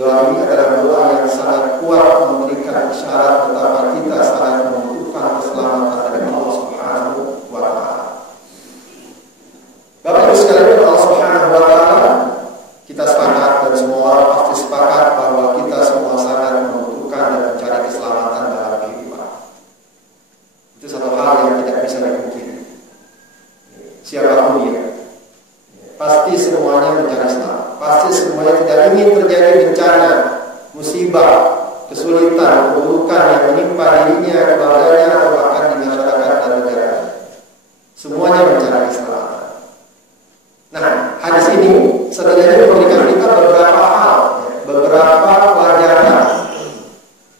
Doa ini adalah doa yang sangat kuat memberikan isyarat betapa kita sangat membutuhkan keselamatan dari Allah Subhanahu wa Ta'ala. Bapak Ibu sekalian, Allah Subhanahu wa Ta'ala, kita sepakat dan semua orang pasti sepakat bahwa kita semua sangat membutuhkan dan mencari keselamatan dalam kehidupan. Itu satu hal yang tidak bisa dipungkiri. Siapapun dia, pasti semuanya mencari selamat. Pasti semuanya tidak ingin terjadi bencana, musibah, kesulitan, keburukan yang menimpa dirinya, keluarganya, atau bahkan di masyarakat dan negara. Semuanya mencari keselamatan. Nah, hadis ini sebenarnya memberikan kita beberapa hal, beberapa pelajaran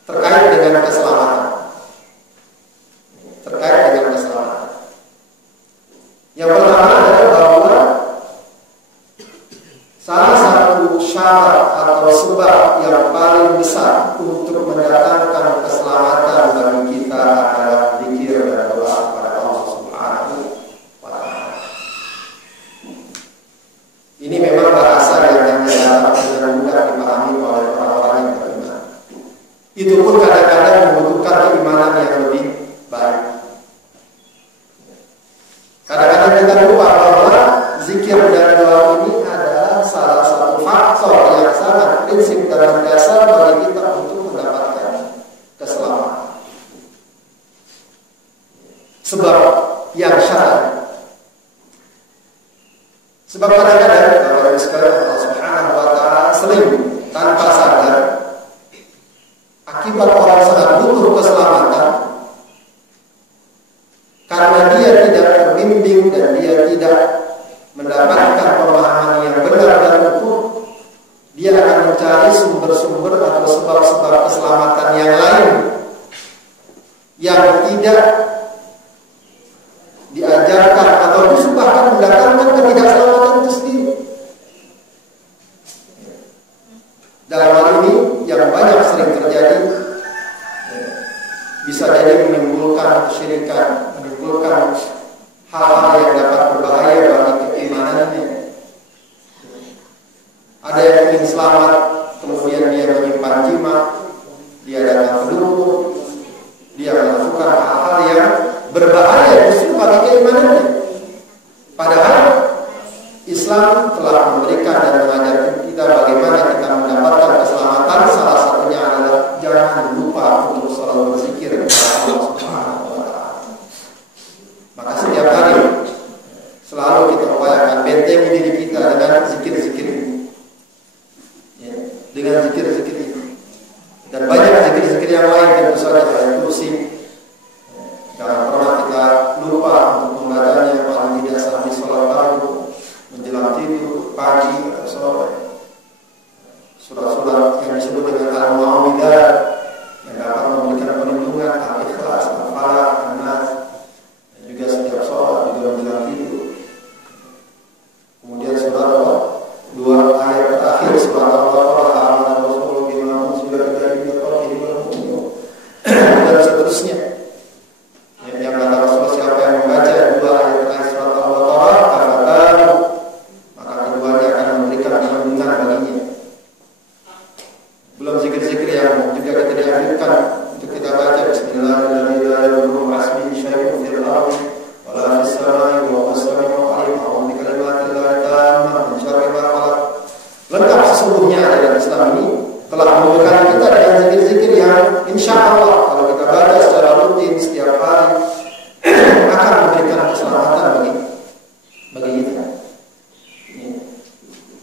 terkait dengan keselamatan. Yang pertama adalah bahwa salah satu syarat atau sebab yang paling besar untuk mendatangkan keselamatan bagi kita adalah zikir dan doa kepada Allah Subhanahu wa Ta'ala. Ini memang bahasa yang dapat dengan mudah dipahami oleh orang-orang yang beriman. Itu pun kadang-kadang membutuhkan keimanan yang lebih baik. Kadang-kadang kita lupa bahwa zikir dan doa ini adalah salah satu faktor yang sangat prinsip dan mendasar bagi kita untuk mendapatkan keselamatan. Sebab yang syar'i. Sebab kadang-kadang Bapak Ibu sekalian, Allah Subhanahu wa Ta'ala sering tanpa sadar akibat orang sangat butuh keselamatan karena dia tidak terbimbing dan dia tidak mendapatkan pemahaman yang benar dan utuh, dia akan mencari sumber-sumber atau sebab-sebab keselamatan yang lain yang tidak diajarkan atau justru bahkan mendatangkan ketidakselamatan itu sendiri. Dalam hal ini yang banyak sering terjadi, bisa jadi menimbulkan kesyirikan, menimbulkan hal-hal yang dapat berbahaya bagi keimanannya. Ada yang ingin selamat, kemudian dia menyimpan jimat, dia datang ke dukun, dia melakukan hal-hal yang berbahaya justru bagi keimanannya. Padahal Islam telah memberikan dan mengajarkan kita bagaimana kita mendapatkan keselamatan. Salah satunya adalah jangan lupa untuk selalu berzikir kepada Allah Subhanahu wa Ta'ala. Maka setiap hari selalu kita upayakan bentengi diri kita dengan zikir-zikir ini, ya, dengan zikir-zikir ini, dan banyak zikir-zikir yang lain tentu saja yang kursi. Jangan pernah kita lupa untuk membacanya paling tidak sampai sholat fardu, menjelang tidur, pagi atau sore. Surat-surat yang disebut dengan al-mu'awwidzat yang dapat memberikan perlindungan, al-ikhlas, al-falaq, an-nas, dan juga setiap sholat juga menjelang tidur. Kemudian surat Allah, 2 ayat terakhir surat Al-Baqarah, amana rasulullah bima unzila ilaihi min rabbih wal mu'minun, dan seterusnya. Yang kata Rasulullah, siapa yang membaca 2 ayat terakhir surat Al-Baqarah, kafatahu, maka keduanya akan memberikan perlindungan baginya. Belum zikir-zikir yang juga kita dianjurkan untuk kita baca, bismillahirrahmanirrahim, hasbi syai'un fil ardi wa la fis samai wa huwas sami'ul alim, a'udzu bikalimatillahi tammati min syarri ma khalaq. Lengkap sesungguhnya dalam Islam ini telah memberikan kita dengan zikir-zikir yang insya Allah kalau kita baca secara rutin setiap hari akan memberikan keselamatan bagi kita.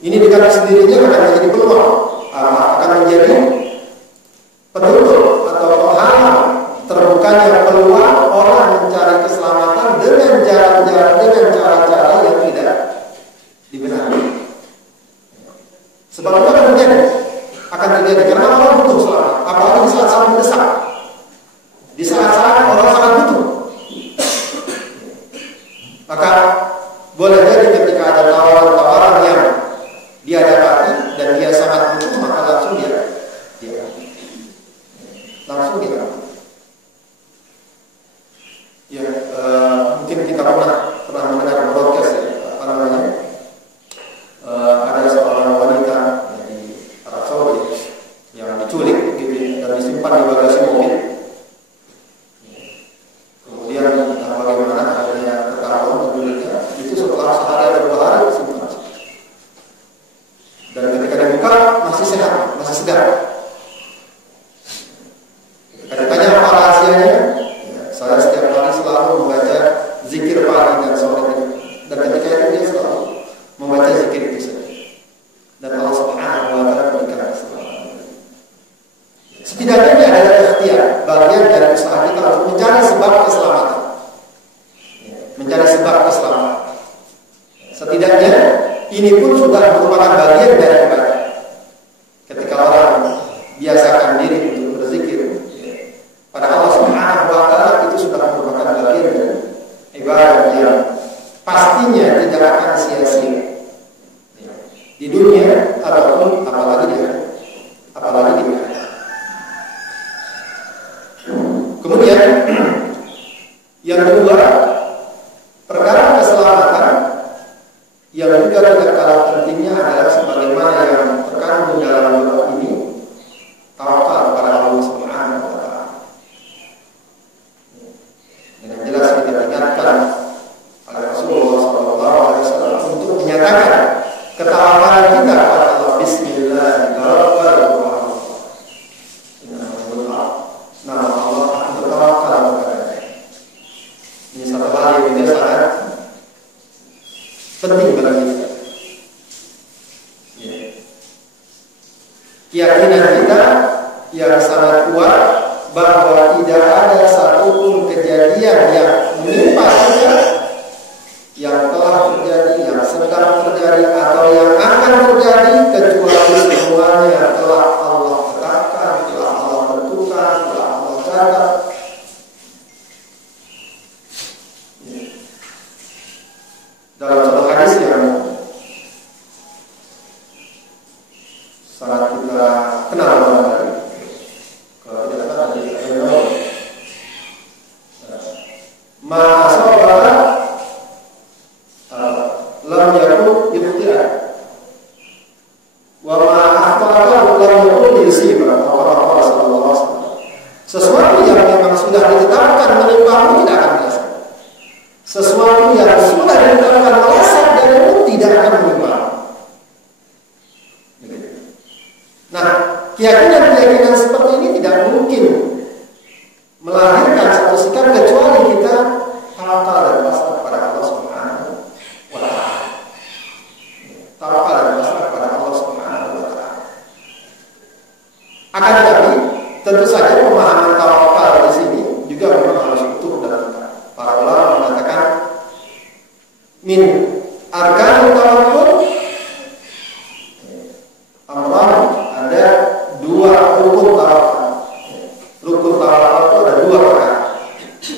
Ini dengan sendirinya akan menjadi peluang, akan menjadi penutup atau penghalang terbukanya peluang orang mencari keselamatan dengan jalan-jalan, dengan cara-cara yang tidak dibenarkan. Sebab itu akan terjadi karena orang butuh selamat, apalagi di saat sangat mendesak, di saat-saat orang sangat butuh. Maka boleh jadi ketika ada tawaran-tawaran yang dia dapati dan dia sangat butuh, maka langsung dia ya, mungkin kita pernah mendengar broadcast ya, apa namanya, ada seorang wanita di Arab Saudi disimpan di bagasi mobil. Kemudian entah bagaimana akhirnya ketahuan pemiliknya, itu setelah sehari atau 2 hari disimpan. Dan ketika dibuka masih sehat, masih segar. Ketika ditanya apa rahasianya, ya, saya setiap hari selalu membaca zikir pagi dan sore. Dan ketika itu dia selalu membaca zikir itu saja. Dan Allah Subhanahu wa Ta'ala memberikan keselamatan. Setidaknya ini adalah ikhtiar, bagian dari usaha kita untuk mencari sebab keselamatan. Mencari sebab keselamatan. Setidaknya ini pun sudah merupakan bagian dari ibadah. Ketika orang biasakan diri untuk berzikir pada Allah Subhanahu wa Ta'ala, itu sudah merupakan bagian dari ibadah yang pastinya tidak akan sia-sia di dunia ataupun apalagi di akhirat. Kemudian yang kedua, perkara keselamatan yang juga tidak kalah pentingnya adalah sebagaimana yang terkandung dalam doa ini, tawakal kepada Allah Subhanahu wa Ta'ala. Dengan jelas kita ingatkan oleh Rasulullah SAW untuk menyatakan ketawakan kita kepada Allah. Bismillahirrahmanirrahim. Nama Allah akan bertawakal kepada-Nya. Ini satu hal yang juga sangat penting bagi kita. Keyakinan kita yang sangat kuat bahwa tidak ada satupun kejadian yang menimpa kita, yang telah terjadi, yang sedang terjadi, atau yang akan terjadi, kecuali semuanya telah Allah tetapkan, telah Allah tentukan, telah Allah catat. Dalam satu hadis yang sangat kita kenal barangkali, kalau tidak salah dari Al-Nawawi, ma'asabara lam yakun ibtilah wa ma'akhta'a lam yakun yusibah. Rasulullah sallallahu alaihi wasallam, sesuatu yang memang sudah ditetapkan menimpamu tidak akan meleset. Sesuatu yang sudah ditetapkan meleset darimu tidak akan menimpa. Nah, keyakinan seperti ini tidak mungkin melahirkan satu sikap kecuali kita tawakal dan pasrah kepada Allah Subhanahu wa Ta'ala. Tawakal dan pasrah kepada Allah Subhanahu wa Ta'ala. Akan tetapi, tentu saja pemahaman tawakal di sini juga memang harus utuh dan lengkap. Para ulama mengatakan min arkanut tawakkul amran, ada 2 rukun tawakal. Rukun tawakal itu ada 2 perkara.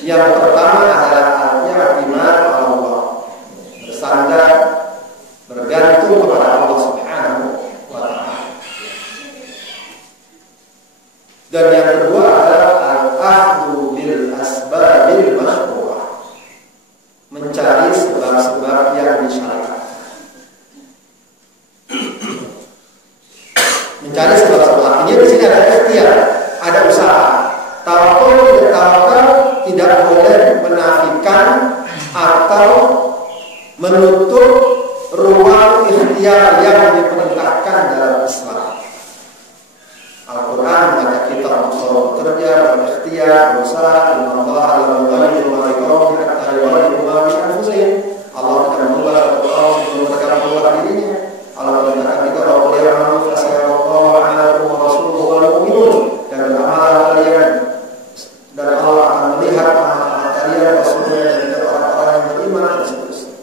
Yang pertama adalah al-i'timad ala Allah, bersandar, bergantung kepada Allah Subhanahu wa Ta'ala. Dan yang kedua adalah al-akhdhu bil asbabil mashru'ah, mencari sebab-sebab yang disyariatkan. Mencari sebab-sebab, artinya di sini ada ikhtiar, ada usaha. Tawakal tidak boleh menafikan atau menutup ruang ikhtiar yang diperintahkan dalam Islam. Al-Quran mengajak kita untuk bekerja, berikhtiar, berusaha. Allah tidak mengubah orang sebelum mereka mengubah dirinya. Allah mengatakan kita dan amalan kalian, dan Allah akan melihat amalan kalian, Rasulnya, dan juga orang-orang yang beriman, dan seterusnya.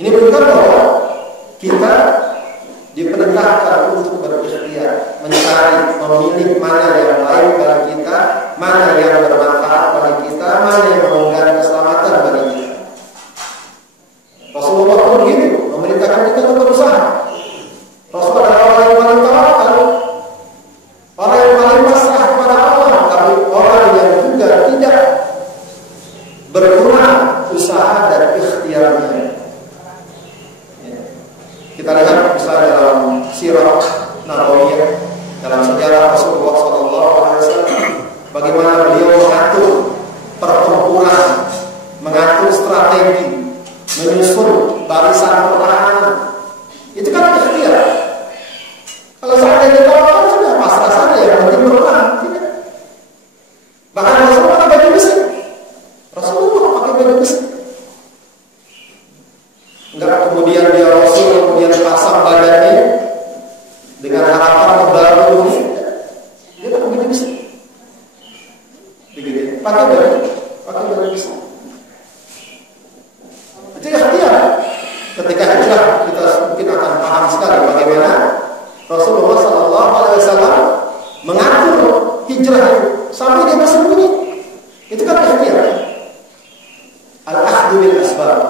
Ini menunjukkan bahwa kita diperintahkan untuk berikhtiar, mencari, memilih mana yang baik bagi kita, mana yang bermanfaat bagi kita, mana yang memberikan keselamatan bagi kita. Rasulullah pun begitu, memerintahkan kita untuk berusaha. Rasulullah adalah orang yang paling tawakal, orang yang paling pasrah kepada Allah, tapi orang yang juga tidak berkurang usaha dan ikhtiarnya. Kita lihat misalnya dalam sirah nabawiyah, dalam sejarah Rasulullah SAW Kalau seandainya tawakal sudah pasrah saja, yang penting bertahan. Tidak. Bahkan Rasulullah pakai baju besi. Rasulullah pakai baju besi. Enggak kemudian dia Rasul kemudian pasang badannya dengan harapan membantu. Dia pakai baju besi. Begitu. Pakai baju besi. Itu ikhtiar. Ketika itulah kita mungkin akan paham sekali bagaimana Rasulullah SAW mengatur hijrah sampai dia bersembunyi. Itu kan ikhtiar. Al-akhdhu bil asbab.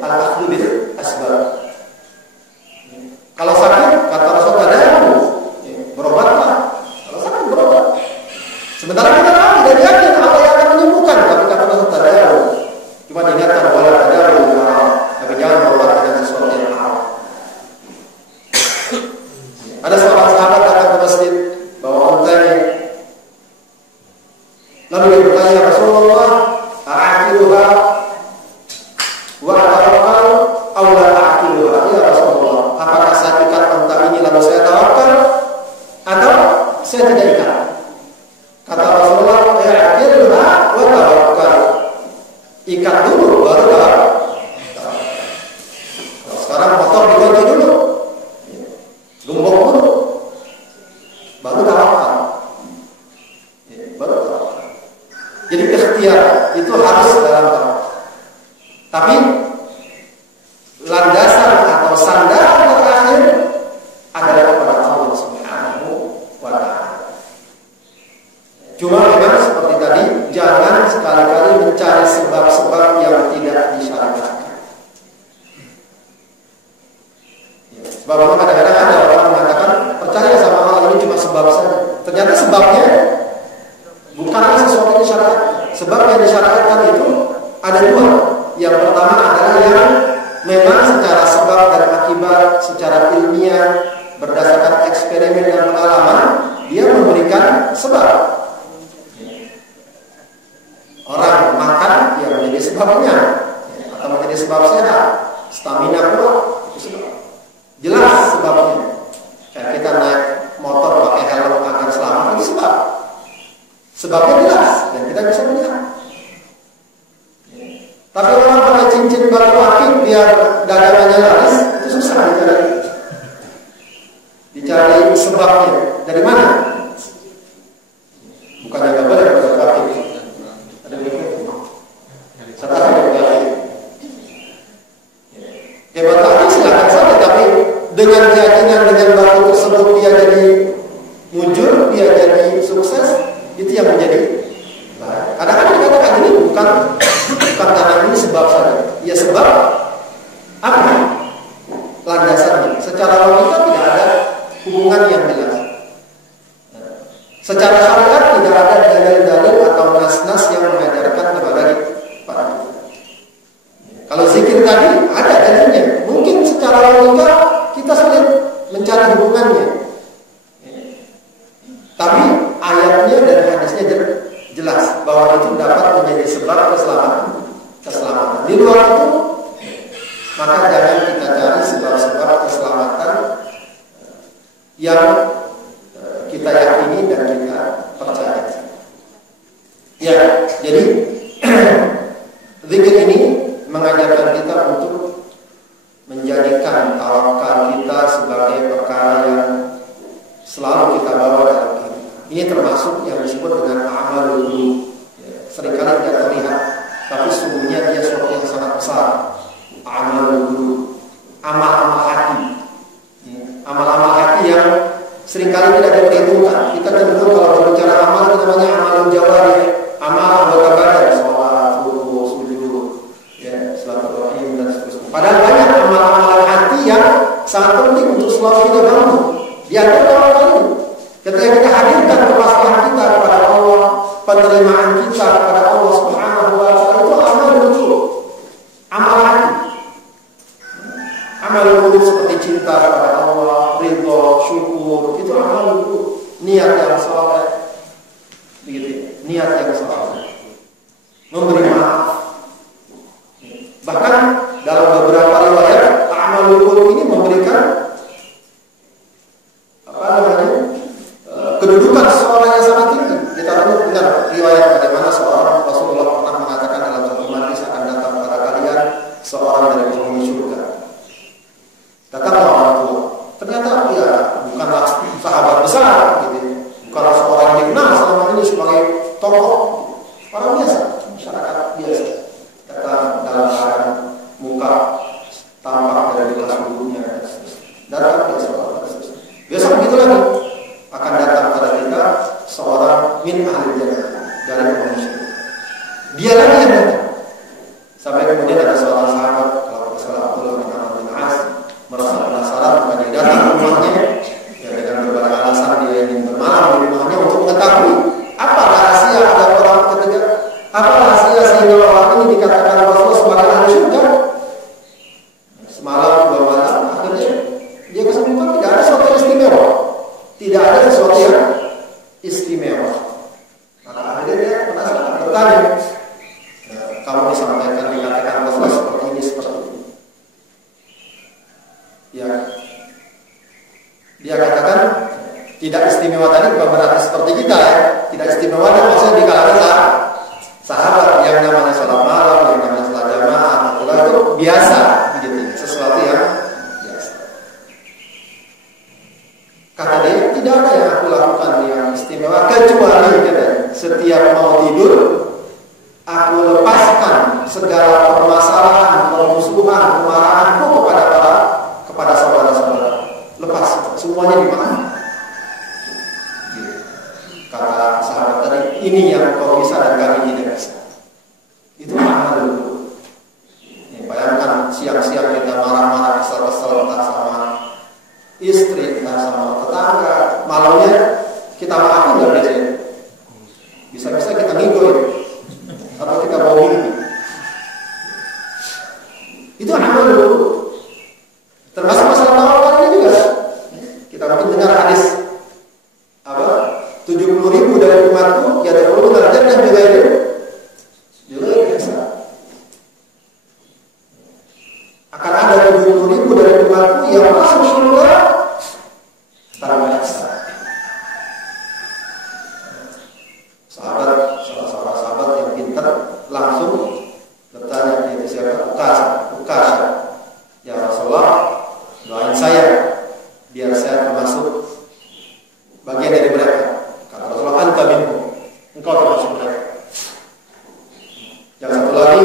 Al-akhdhu bil asbab. Kalau sakit, kata Rasulullah berobatlah. Kalau sakit berobat. Sementara kita tahu dan yakin Allah yang akan menyembuhkan. Tapi kata Rasulullah cuma diingatkan boleh ada tapi jangan berobat dengan sesuatu yang haram. Ada seorang sahabat datang ke masjid bawa ontanya. Lalu dia bertanya, Rasulullah, a'akiluha wa tawakkal aw la a'akiluha? Ya Rasulullah, apakah saya ikat onta ini lalu saya tawakal atau saya tidak ikat? Kata Rasulullah, a'akiluha wa tawakkal. Ikat dulu baru tawakal. Sekarang motor diganti dulu, gembok dulu, baru tawakal. Jadi ikhtiar itu harus dalam tawakal. Tapi landasan atau sandaran terakhir adalah kepada Allah Subhanahu wa Ta'ala. Cuma memang seperti tadi, jangan sekali-kali mencari sebab-sebab yang tidak disyariatkan. Sebab kadang-kadang ada orang mengatakan percaya sama Allah ini cuma sebab saja. Ternyata sebabnya bukanlah sesuatu yang disyariatkan. Sebab yang disyariatkan itu ada dua. Yang pertama adalah yang memang secara sebab dan akibat, secara ilmiah, berdasarkan eksperimen dan pengalaman, dia memberikan sebab. Orang makan yang menjadi sebabnya, atau menjadi sebab sehat, stamina kuat, itu sebab. Jelas sebabnya. Kayak kita naik motor pakai helm agar selamat, itu sebab. Sebabnya jelas dan kita bisa melihat. Tapi orang pakai cincin batu akik biar dagangannya laris, itu susah dicari. Dicari sebabnya. Dari mana? Bukannya nggak boleh batu akik. Ada begitu. Saya tahu batu akik. Batu akik silakan saja, tapi dengan keyakinan dengan batu tersebut dia jadi mujur, dia jadi sukses, itu yang menjadi. Kadang-kadang dikatakan ini bukan karena ini sebab saja. Ya sebab apa? Landasannya. Secara logika tidak ada hubungan yang jelas. Secara syariat tidak ada dalil-dalil atau nas-nas yang mengajarkan kepada para kita. Kalau zikir tadi ada dalilnya. Mungkin secara logika kita sulit mencari hubungannya. Tapi ayatnya dan hadisnya jelas bahwa itu dapat menjadi sebab keselamatan. Di luar itu, maka jangan kita cari sebab-sebab keselamatan yang kita yakini dan kita percaya. Ya, jadi zikir ini mengajarkan kita untuk menjadikan tawakal kita sebagai perkara yang selalu kita bawa dalam hidup. Ini termasuk yang disebut dengan amalul qulub. Seringkali tidak terlihat, tapi sungguhnya dia sesuatu yang sangat besar. Amalul qulub, amal-amal hati. Amal-amal hati yang seringkali tidak diperhitungkan. Kita cenderung kalau berbicara amal itu namanya amalul jawarih, amal anggota badan, sholat, wudu, sujud, ya, silaturahim dan seterusnya. Padahal banyak amal-amal hati yang sangat penting untuk selalu kita bangun. Diatur dalam hal ini. Ketika kita hadirkan kepasrahan kita kepada Allah, penerimaan kita kepada Allah Subhanahu wa Ta'ala, itu amal qulub, amal hati. Amal qulub seperti cinta kepada Allah, ridha, syukur, itu amal qulub. Niat yang saleh, begitu. Niat yang saleh. Memberi maaf. Bahkan dalam beberapa riwayat, amal qulub ini memberikan kedudukan seseorang yang sangat tinggi. Kita perlu dengar riwayat bagaimana seorang Rasulullah pernah mengatakan dalam satu hadis akan datang kepada kalian seorang dari penghuni surga. Datanglah orang tua. Ternyata ya bukanlah sahabat besar, gitu. Bukanlah seorang yang dikenal selama ini sebagai tokoh, orang biasa, masyarakat biasa. Datang dalam keadaan muka tampak dari bekas bulunya, datang biasa. Besok begitu lagi akan datang pada kita seorang min ahli jannah dari penghuni surga. Dia lagi yang datang. Sampai kemudian ada seorang sahabat, kalau salah Abdullah bin Amr bin As, merasa penasaran maka dia datang ke rumahnya, ya dengan berbagai alasan dia ingin bermalam di rumahnya untuk mengetahui apa rahasia ada orang ketiga, apa rahasia sehingga orang ini dikatakan Rasulullah sebagai ahli surga. Semalam 2 malam akhirnya dia kesimpulan tidak ada sesuatu istimewa. Tidak ada sesuatu yang istimewa. Maka akhirnya dia penasaran bertanya, kamu disampaikan dikatakan Rasulullah seperti ini. Ya, dia katakan tidak istimewa tadi bukan berarti seperti kita ya. Tidak istimewa dan maksudnya di kalangan sahabat yang namanya sholat malam, yang namanya sholat jamaah, itu biasa, gitu, sesuatu yang biasa. Kata dia, tidak ada yang aku lakukan yang istimewa kecuali setiap mau tidur aku lepaskan segala permasalahan, permusuhan, kemarahanku kepada saudara-saudara. Lepas semuanya dimaafkan. Kata sahabat tadi, ini yang kau bisa dan kami tidak bisa. Itu amal dulu. Bayangkan siang-siang kita marah-marah, kesel-kesel entah sama istri, entah sama tetangga, malamnya kita maafin nggak biasanya? Bisa-bisa kita ngigol atau kita bawa mimpi. Itu amal dulu. Termasuk masalah tawakal ini juga. Kita mungkin dengar hadis 70.000 dari umatku ya ada perlu darjat dan juga biasa. Akan ada 70.000 dari umatku yang masuk surga tanpa hisab. Salah seorang sahabat yang pintar langsung bertanya, itu siapa? Ukasha. Ya Rasulullah, doain saya biar saya termasuk bagian dari mereka. Kata Rasulullah, anta minhum, engkau termasuk mereka. Yang satu lagi,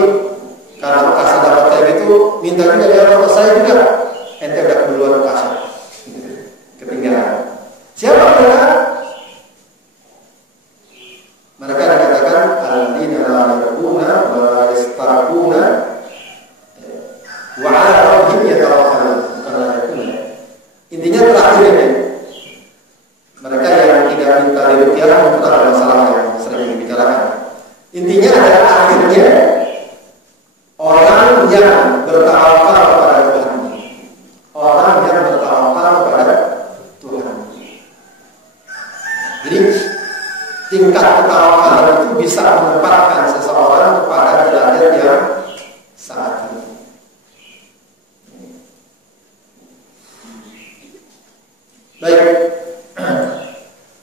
karena Ukasha dapat kayak gitu, minta juga ya Allah, saya juga. Ente udah keduluan Ukasha, ketinggalan. Siapa mereka? Mereka dikatakan alladzina la yarquna wa la yastarquna wa 'ala rabbihim yatawakkalun. Intinya terakhir ini, mereka yang tidak minta diruqyah itu adalah masalah yang sering dibicarakan. Intinya adalah akhirnya orang yang bertawakal kepada Tuhan. Orang yang bertawakal kepada Tuhan. Jadi tingkat ketawakalan itu bisa menempatkan seseorang kepada derajat yang sangat tinggi. Baik.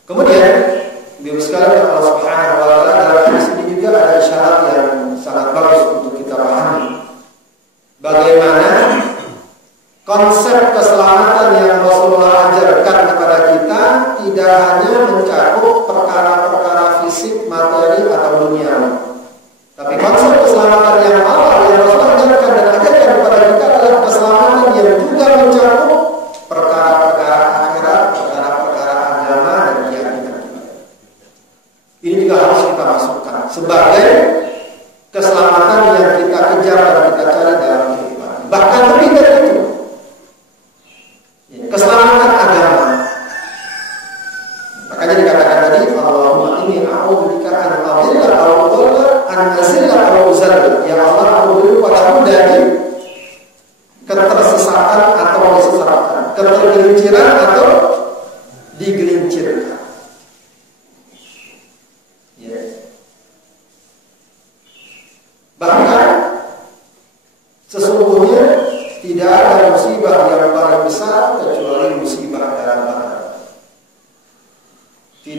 Kemudian, Ibu sekalian, Allah Subhanahu wa taala dalam hadis ini juga ada isyarat yang sangat bagus untuk kita pahami. Bagaimana konsep keselamatan yang Rasulullah ajarkan kepada kita tidak hanya mencakup perkara-perkara fisik, materi atau duniawi. Tapi konsep keselamatan yang Allah yang Rasulullah ajarkan dan ajarkan kepada kita adalah keselamatan yang juga mencakup perkara-perkara akhirat, perkara-perkara agama dan keyakinan kita. Ini juga harus kita masukkan sebagai keselamatan yang kita kejar dan kita cari dalam kehidupan. Bahkan lebih dari itu, keselamatan agama. Makanya dikatakan tadi, Allahumma inni a'udzubika an adilla aw udalla an azilla aw uzalla. Ya Allah, aku berdoa padamu dari ketersesatan atau disesatkan, ketergelinciran atau digelincirkan. Ya.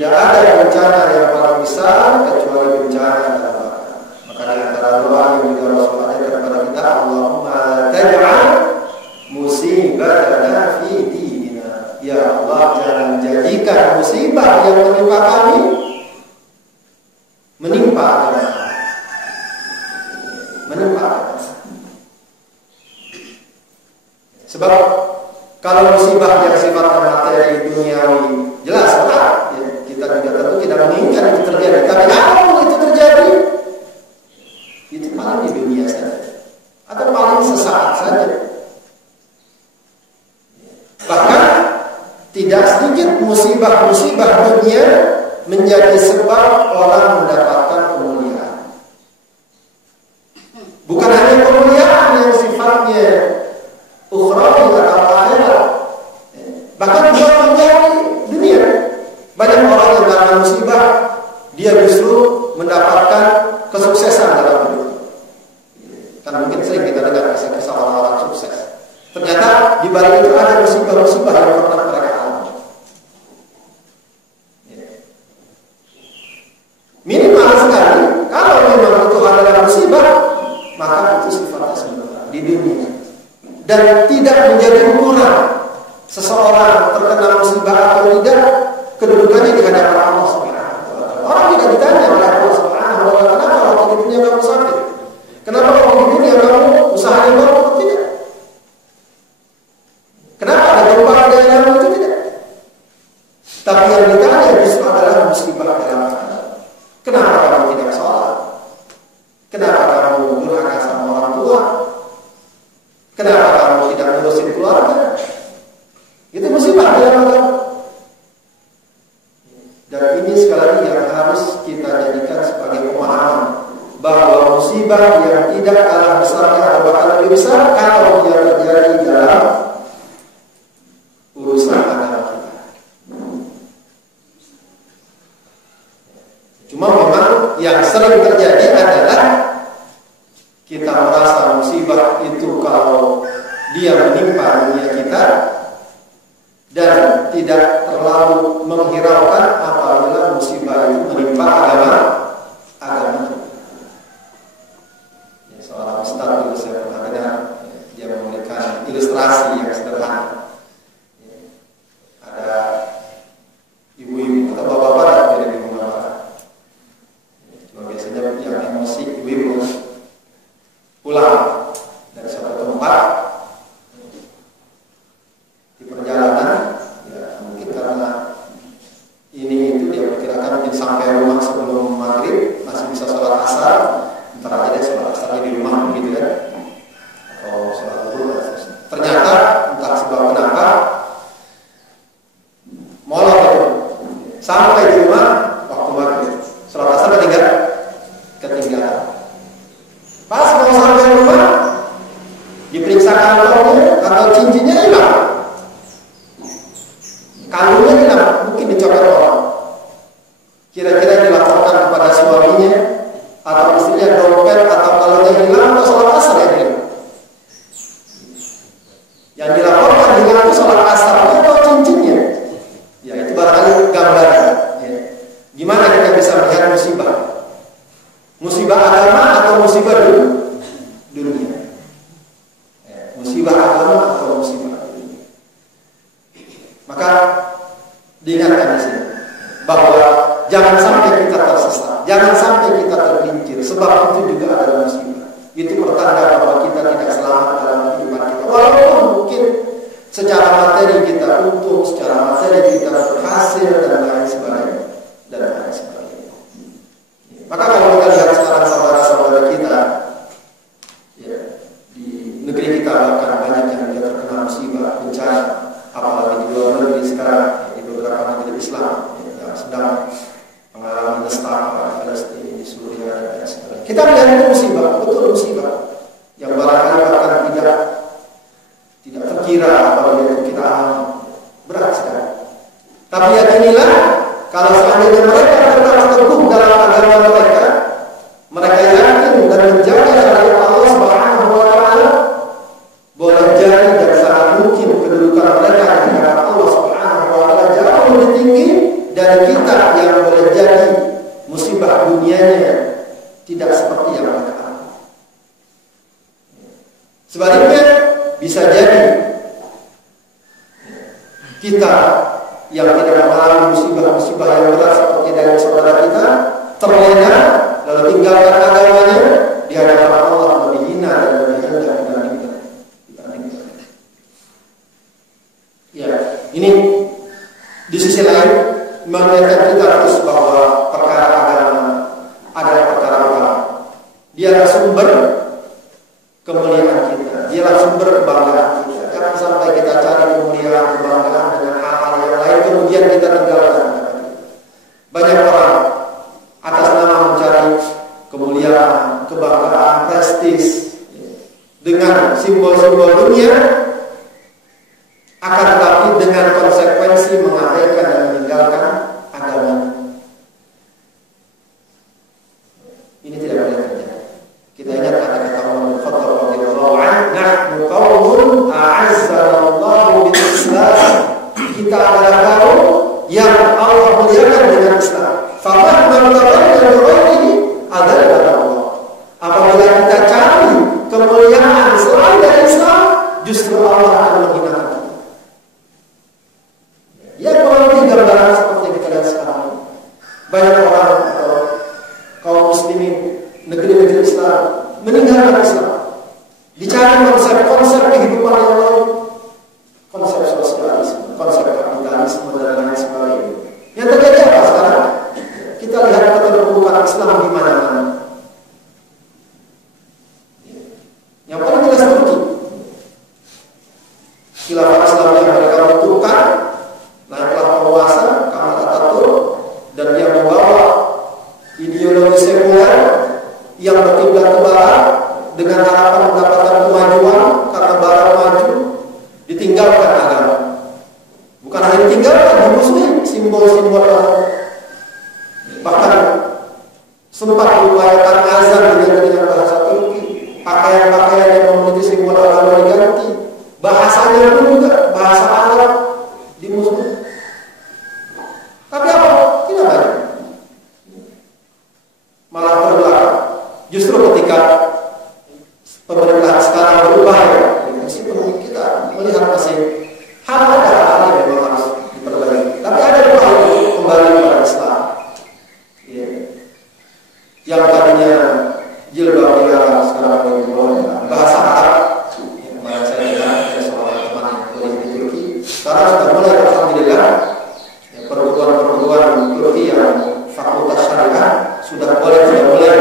Tidak ada bencana yang paling besar kecuali bencana tabrakan. Maka di antara doa yang juga Rasul ajarkan kepada kita, Allahumma taj'al musibatana fi dinina. Ya Allah, jangan jadikan musibah yang menimpa kami menimpa agama. Sebab kalau musibah yang sifatnya materi duniawi jelas benar, ya, kita juga tentu tidak menginginkan itu terjadi. Tapi kalau itu terjadi, itu paling di dunia saja, atau paling sesaat saja. Bahkan tidak sedikit musibah-musibah dunia menjadi sebab orang mendapatkan kemuliaan. Bukan hanya kemuliaan yang sifatnya ukhrawi atau akhirat, bahkan juga menjadi dunia. Banyak orang yang karena musibah dia justru mendapatkan kesuksesan dalam hidup. Kan mungkin sering kita dengar kisah-kisah orang-orang sukses. Ternyata di balik itu ada musibah-musibah yang pernah mereka alami. Minimal sekali, kalau memang itu adalah musibah, maka itu sifatnya sementara di dunia. Dan tidak menjadi ukuran seseorang terkena musibah atau tidak kedudukannya di hadapan Allah Subhanahu wa taala. Orang tidak ditanya oleh Allah Subhanahu wa taala, kenapa waktu di dunia kamu sakit? Kenapa waktu di dunia kamu usahanya bagus? Tidak. Kenapa ada gempa di daerahmu? Itu tidak. Tapi yang ditanya justru adalah musibah dalam hati. Kenapa kamu tidak sholat? Kenapa kamu durhaka sama orang tua? Kenapa kamu tidak ngurusin keluarga? Itu musibah dalam agama. Dan ini sekali lagi yang harus kita jadikan sebagai pemahaman bahwa musibah yang tidak kalah besarnya atau bahkan lebih besar kalau dia terjadi dalam urusan agama kita. Cuma memang yang sering terjadi adalah kita merasa musibah itu kalau dia menimpa dunia kita dan tidak terlalu menghiraukan apabila musibah itu menimpa agama. Ya, seorang ustaz dulu saya pernah dengar, dia memberikan ilustrasi yang sederhana. Ada ibu-ibu atau bapak-bapak dari bapak-bapak. Cuma biasanya yang emosi ibu-ibu pulang dari suatu tempat di perjalanan, ya mungkin karena ini itu dia perkirakan mungkin sampai rumah sebelum maghrib masih bisa sholat asar, ntar aja deh sholat asarnya di rumah gitu kan, atau sholat zuhur. Ternyata entah sebab kenapa molor sampai di rumah waktu maghrib, sholat asar ketinggalan. Pas mau sampai rumah, diperiksa kantongnya atau cincinnya hilang, kalungnya hilang, mungkin dicopet orang. Kira-kira dilaporkan kepada suaminya atau istrinya dompet atau kalungnya hilang atau sholat asar yang hilang. Yang dilaporkan hilang itu sholat asarnya atau cincinnya. Ya itu barangkali gambaran. Ya. Gimana kita bisa melihat musibah? Musibah agama atau musibah dunia? Musibah agama atau musibah dunia? Maka diingatkan di sini bahwa jangan sampai kita tersesat, jangan sampai kita tergelincir, sebab itu juga adalah musibah. Itu pertanda bahwa kita tidak selamat dalam kehidupan kita. Walaupun mungkin secara materi kita untung, secara materi kita berhasil dan lain sebagainya. Maka kalau kita lihat sekarang saudara-saudara kita, ya, di negeri kita bahkan banyak yang juga terkena musibah, bencana, apalagi di luar negeri sekarang, di beberapa negeri Islam yang sedang mengalami nestapa di Palestina, di Suriah dan lain sebagainya. Kita melihat itu musibah, betul musibah, yang barangkali bahkan tidak terkira apabila itu kita alami, berat sekali. Tapi yakinilah kalau seandainya mereka tetap teguh dalam agama mereka yakin dan menjaga syariat Allah Subhanahu wa taala, boleh jadi dan sangat mungkin kedudukan mereka di hadapan Allah Subhanahu wa taala jauh lebih tinggi dari kita yang tidak mengalami musibah-musibah yang berat seperti dari saudara kita, terlena lalu tinggalkan agamanya, di hadapan Allah lebih hina dan lebih rendah dibandingkan. Ya, ini di sisi lain mengingatkan kita terus bahwa perkara agama adalah perkara utama. Dia adalah sumber kemuliaan kita, dia adalah sumber kebanggaan kita. Jangan sampai kita cari kemuliaan, kebanggaan dengan hal-hal yang lain kemudian kita tinggalkan. Banyak orang atas nama mencari kemuliaan, kebanggaan, prestis dengan simbol-simbol dunia, akan tetapi dengan konsekuensi mengabaikan dan meninggalkan agama. Ini tidak boleh terjadi. Kita ingat kata-kata Umar bin Khattab radhiyallahu anhu, "Nahnu qaumun a'azzanallahu bil Islam." Kita adalah kaum yang Allah muliakan dengan Islam. Famahman tabayyana bi ghairihi adzalla Allah. Apabila kita cari kemuliaan selain dari Islam, justru Allah akan menghinakan kita. Ya, kalau gambaran seperti yang kita lihat sekarang, banyak orang atau kaum muslimin negeri-negeri Islam meninggalkan Islam, dicari konsep-konsep kehidupan yang lain, konsep sosialisme, konsep kapitalisme dan lain sebagainya. Yang terjadi apa sekarang? Kita lihat keterpurukan Islam di mana-mana. Yang paling jelas Turki, khilafah Islam yang mereka bentukkan, naiklah penguasa Kemal Atatürk, dan dia membawa ideologi sekuler yang berkiblat ke barat dengan harapan mendapatkan kemajuan karena barat maju, ditinggalkan agama. Bukan hanya ditinggalkan, dimusuhi simbol-simbol, bahkan sempat diupayakan azan dengan bahasa Turki, pakaian-pakaian yang memiliki simbol agama diganti, bahasanya pun juga bahasa Arab dimusuhi. Tapi apa? Tidak banyak. Malah berbelakang. Justru ketika pemerintah sekarang berubah, meskipun kita melihat masih ada hal yang memang harus diperbaiki, tapi ada juga kembali kepada Islam. Ya. Yang tadinya jilbab dilarang sekarang berubah bahasa Arab. Kemarin saya dengar dari seorang teman yang kuliah di Turki, sekarang sudah mulai alhamdulillah perguruan-perguruan Turki yang fakultas syariah sudah mulai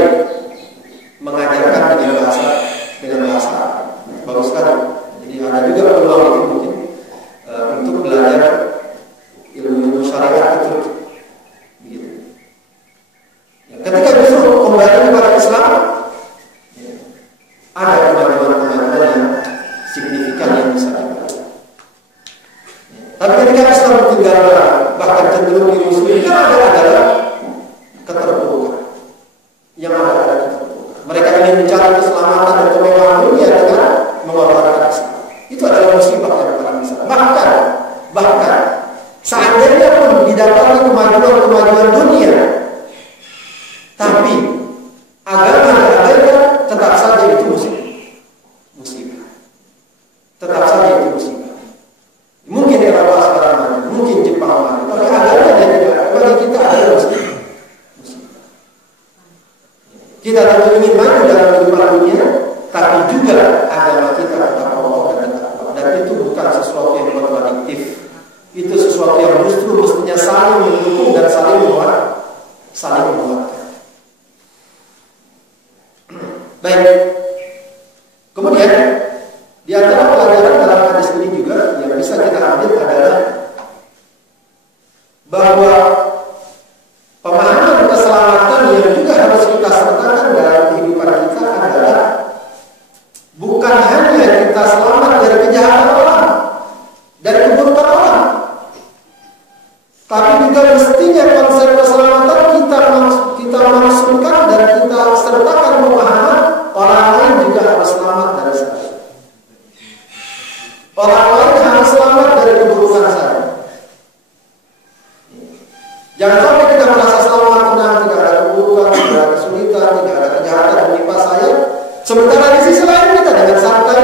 mengajarkan dengan bahasa bagus sekali. Jadi ada juga peluang itu mungkin untuk belajar ilmu syariah itu. Begitu. Ya, ketika justru kembali kepada Islam, ya, ada kemajuan-kemajuan yang signifikan yang bisa kita. Ya, tapi ketika Islam ditinggalkan, bahkan cenderung dimusuhi, yang ada adalah keterpurukan. Yang ada adalah keterpurukan. Mereka ingin mencari keselamatan dan kemewahan dunia dengan mengorbankan Islam. Itu adalah musibah yang paling besar. Bahkan seandainya pun didapati kemajuan dunia, tapi agama diabaikan, tetap saja itu musibah. Tetap saja itu musibah. Mungkin Eropa sekarang maju, mungkin Jepang maju, tapi agama dan bagi kita adalah musibah. Kita tentu ingin maju dalam kehidupan dunia, tapi juga agama kita tetap kokoh dan tetap kuat. Dan itu bukan sesuatu yang kontradiktif. Itu sesuatu yang justru mestinya saling mendukung dan saling menguatkan. Baik. Kemudian di antara pelajaran dalam hadis ini juga yang bisa kita ambil adalah bahwa pemahaman keselamatan yang juga harus kita sertakan dalam kehidupan kita adalah bukan hanya kita selamat dari kejahatan orang, dari keburukan orang, tapi juga mestinya konsep keselamatan kita maksudkan dan kita sertakan pemahaman orang lain juga harus selamat dari saya. Orang lain harus selamat dari keburukan saya. Jangan sampai kita merasa selamat, tenang, tidak ada keburukan, tidak ada kesulitan, tidak ada kejahatan yang menimpa saya. Sementara di sisi lain kita dengan santai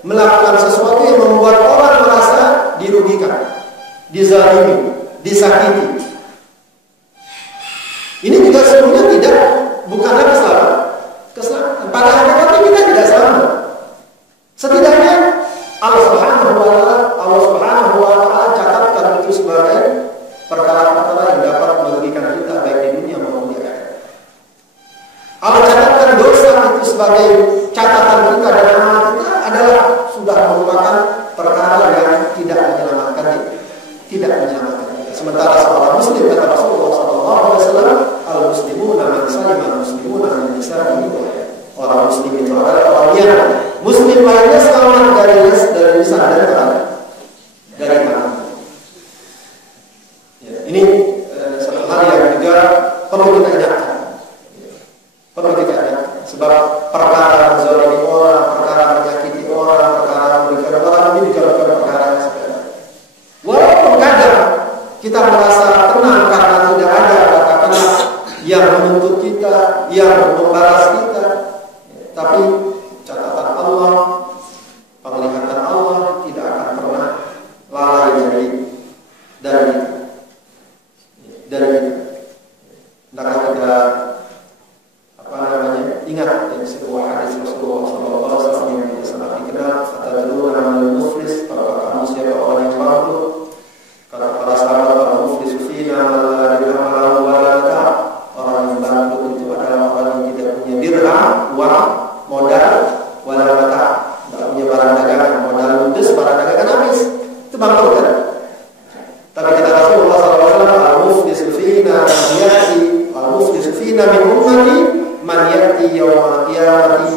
melakukan sesuatu yang membuat orang merasa dirugikan, dizalimi, disakiti. Ini juga sebenarnya bukanlah kesalahan. Pada hakikatnya kita tidak sama. Setidaknya Allah Subhanahu wa Ta'ala catatkan itu sebagai perkara-perkara yang dapat merugikan kita baik di dunia maupun di akhirat. Allah catatkan dosa itu sebagai catatan kita dan amal kita adalah sudah merupakan perkara yang tidak menyelamatkan kita. Sementara seorang muslim kata Rasulullah SAW, al-muslimuna man salima al-muslimuna min lisanihi wa yadihi. Orang muslim itu adalah orang yang muslim lainnya selamat dari lisan dan dari tangan. Ya, ini satu hal yang juga perlu kita ingatkan. Sebab perkara menzalimi orang, perkara menyakiti orang, perkara merugikan orang ini juga bukan perkara yang sepele. Walaupun kadang kita merasa tenang karena tidak ada katakanlah yang menuntut kita, yang membalas kita, tapi catatan Allah, penglihatan Allah tidak akan pernah lalai dari kita. Maka kita ingat dari sebuah hadis Rasulullah SAW yang sangat dikenal, atadruna man muflis, apakah kamu siapa orang yang bangkrut? Kata para sahabat, al-muflis fina la dirham lahu wa la mata'. Orang yang bangkrut itu adalah orang yang tidak punya dirham, uang, modal, wa la mata'. Tidak punya barang dagangan, modal ludes, barang dagangan habis. Itu bangkrut kan? Tapi kata Rasulullah SAW, al-muflis fina min ummati man ya'ti yawmal qiyamati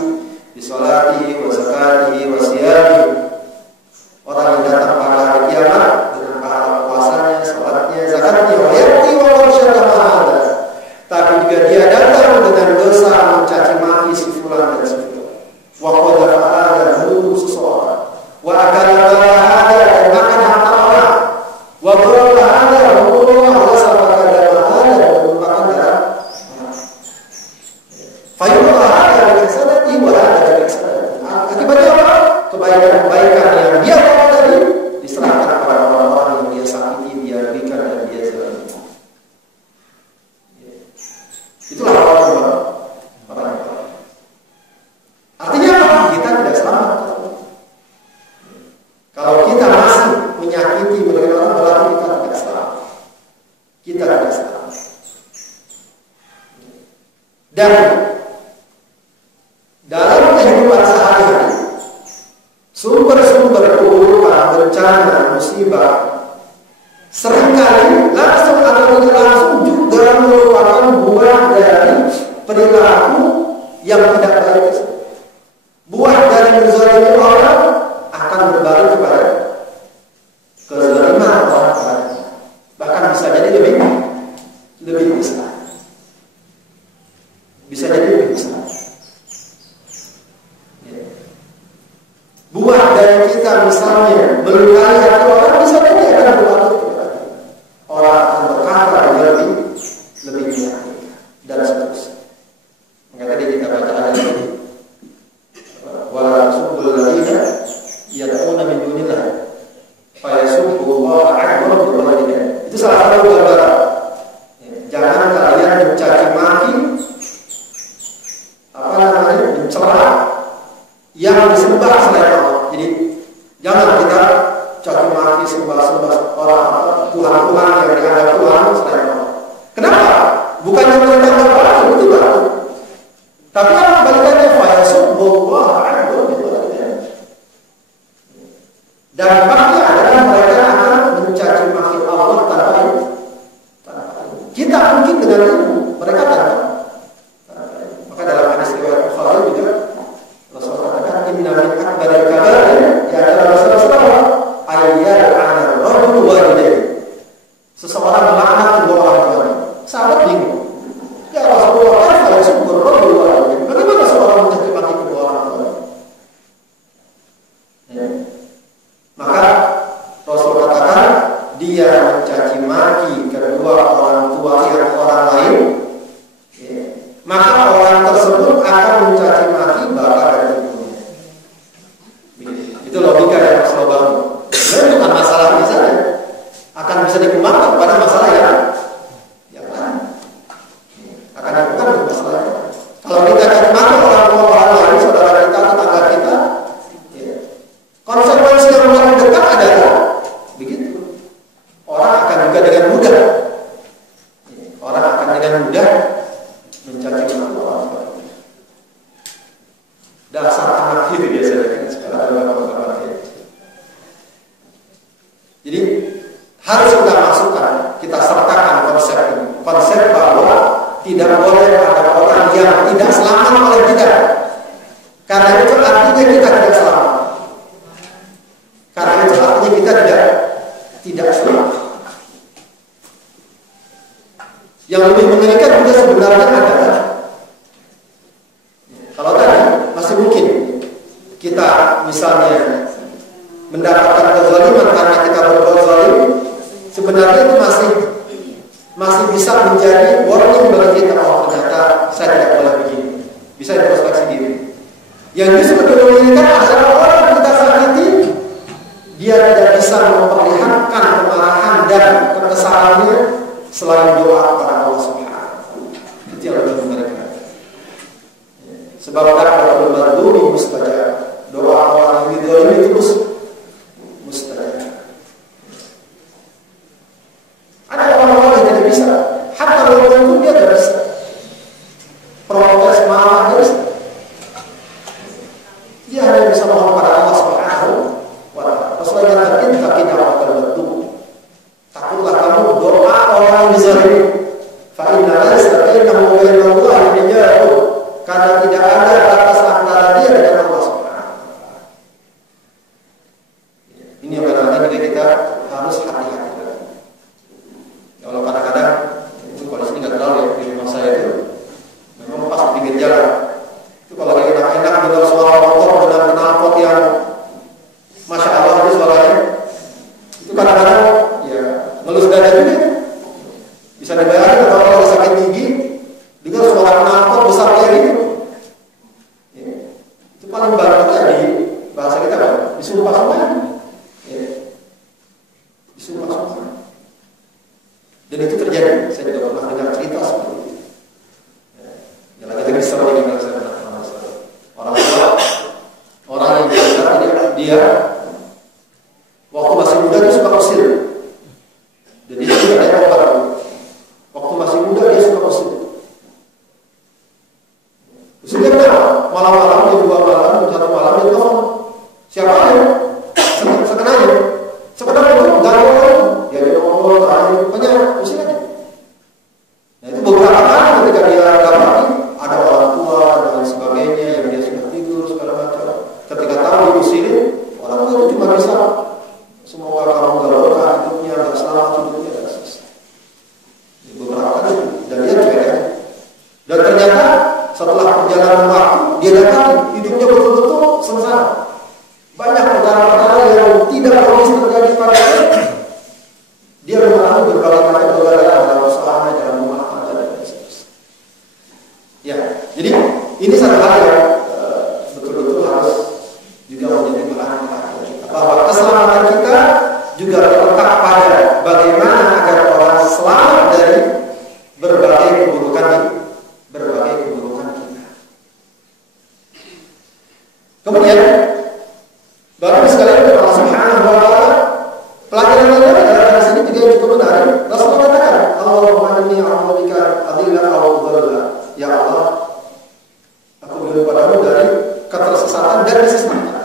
bi salatihi wa zakatihi wa siyamihi. Orang yang datang pada hari kiamat dengan pahala puasanya, salatnya, zakatnya, wa ya'ti wa warsyada mahada. Tapi juga dia datang dengan dosa mencaci maki si fulan dan si fulan. Wa qadha fa'ala menuduh seseorang. Wa akala hada dan makan harta orang. Wa qala hada wa akibatnya apa? Kebaikan-kebaikan yang dia bawa tadi diserahkan kepada orang-orang yang dia sakiti, dia rugikan dan dia zalimi. Itulah orang. Artinya apa? Kita tidak selamat. Kalau kita masih menyakiti mereka orang, berarti kita tidak selamat. Kita tidak selamat. Dan dalam kehidupan sehari-hari, sumber-sumber keburukan, bencana, musibah seringkali langsung atau tidak langsung juga merupakan buah dari perilaku yang tidak baik. Buah dari menzalimi orang akan berbalik kepada kezaliman orang lain. Bahkan bisa jadi lebih besar. Bisa jadi lebih besar. Buah dari kita misalnya melukai hati orang, bisa jadi akan berbalik kepada orang akan berkata lebih menyakitkan dan seterusnya. Maka tadi kita baca ayat ini, wala subul ladina yad'una min dunillah fa yasubbullaha adwan bil walidain. Itu salah satu gambaran. Jangan kalian mencaci maki, mencela yang disembah selain Allah. Jadi jangan kita caci maki sembah orang Tuhan yang dianggap Tuhan selain Allah. Kenapa? Bukan yang mereka anggap itu baru. Tapi kalau kebalikannya fayasubullah adwan bil walidain. Dampaknya adalah mereka akan mencaci maki Allah tanpa ilmu. Kita mungkin dengan ilmu, mereka tanpa. Maka dalam hadis riwayat Bukhari juga Rasulullah katakan inna min akbaril kabair ya adalah Rasulullah ayyal'ana ar-rajulu walidayhi. Seseorang melaknat kedua orang tuanya. Sahabat bingung. Ya Rasulullah, kaifa yasubbu ar-rajulu walidayhi? Bagaimana seorang mencaci maki kedua orang tuanya? Maka Rasul katakan dia mencaci maki kedua orang tua yang orang lain, maka orang tersebut akan mencaci maki bapak dan ibunya. Itu logika yang Rasul bangun. Sebenarnya bukan masalah ini saja, akan mudah. Orang akan dengan mudah mencaci maki orang tua. Dasar anak itu biasanya kan sekarang ada bapak-bapak ya. Jadi harus kita masukkan, kita sertakan konsep bahwa tidak boleh ada orang yang tidak selamat oleh kita. Karena itu artinya kita tidak selamat. Karena itu artinya kita tidak selamat. Yang lebih mengerikan juga sebenarnya adalah kalau tadi masih mungkin kita misalnya mendapatkan kezaliman karena kita berbuat zalim, sebenarnya itu masih bisa menjadi warning bagi kita, oh ternyata saya tidak boleh begini, bisa introspeksi diri. Yang justru mengerikan adalah orang yang kita sakiti, dia tidak bisa memperlihatkan kemarahan dan kekesalannya selain doa kepada Allah Subhanahu. Itu yang lebih mengerikan. Sebab kalau berdoa mustajab, doa orang yang dizalimi itu mustajab. Ada orang-orang yang tidak bisa, hatta walaupun pun dia tidak bisa. Protes malah tidak bisa. Dia hanya bisa mohon pada Allah Subhanahu wa Ta'ala. Rasulullah katakan, takutlah kamu doa orang yang dizalimi. Fa inna laysa bainahu wa baina Allahi hijab. Karena tidak ada batas antara dia dan Allah Subhanahu wa Ta'ala. Ini yang kadang-kadang kita harus hati-hati. Kalau kadang-kadang itu kalau sini nggak tahu ya, di rumah saya itu memang pas di pinggir jalan. Itu kalau lagi enak-enak dengar suara motor dengan knalpot yang masya Allah itu suaranya. Itu kadang-kadang ya ngelus dada juga. Bisa dibayangkan kalau orang sakit gigi dengar suara knalpot besar kayak gitu. Ya. Itu paling baratnya di bahasa kita kan disuruh pasukan. Ya. Disuruh pasukan. Dan itu terjadi. Saya juga pernah dengar cerita seperti itu. Ya lagi-lagi seru ini kalau saya pernah orang yang dia waktu masih muda dia suka usil. Jadi dia tidak ada obat. Waktu masih muda dia suka usil. Usilnya kenapa? Malam-malam dia 2 malam, 1 malam dia telepon. Siapa aja? Sekenanya. Sekedar itu nggak ada orang. Dia ngomong, pokoknya usil aja. Nah itu beberapa kali ketika dia dapati ada orang tua dan sebagainya yang dia sudah tidur segala macam. Ketika tahu diusilin, orang tua itu cuma bisa semoga kamu gak berkah hidupnya, gak selamat hidupnya, dan selesai. Beberapa kali dan dia cuek. Dan ternyata setelah perjalanan waktu dia dapat hidupnya betul-betul sengsara. Banyak perkara-perkara yang tidak logis terjadi pada dia. Dia mengalami berbagai macam kegagalan dalam usahanya, dalam rumah tangga dan sebagainya. Ya, jadi ini satu hal yang betul-betul harus juga menjadi bahan perhatian kita. Bahwa keselamatan kita juga terletak pada bagaimana agar orang selamat dari berbagai keburukan kita. Kemudian Bapak sekalian Allah Subhanahu wa Ta'ala, pelajaran dari sini juga yang cukup menarik. Rasulullah katakan, Allahumma inni a'udzubika adilla aw dhalla. Ya Allah, aku berdoa padamu dari ketersesatan dan kesesatan.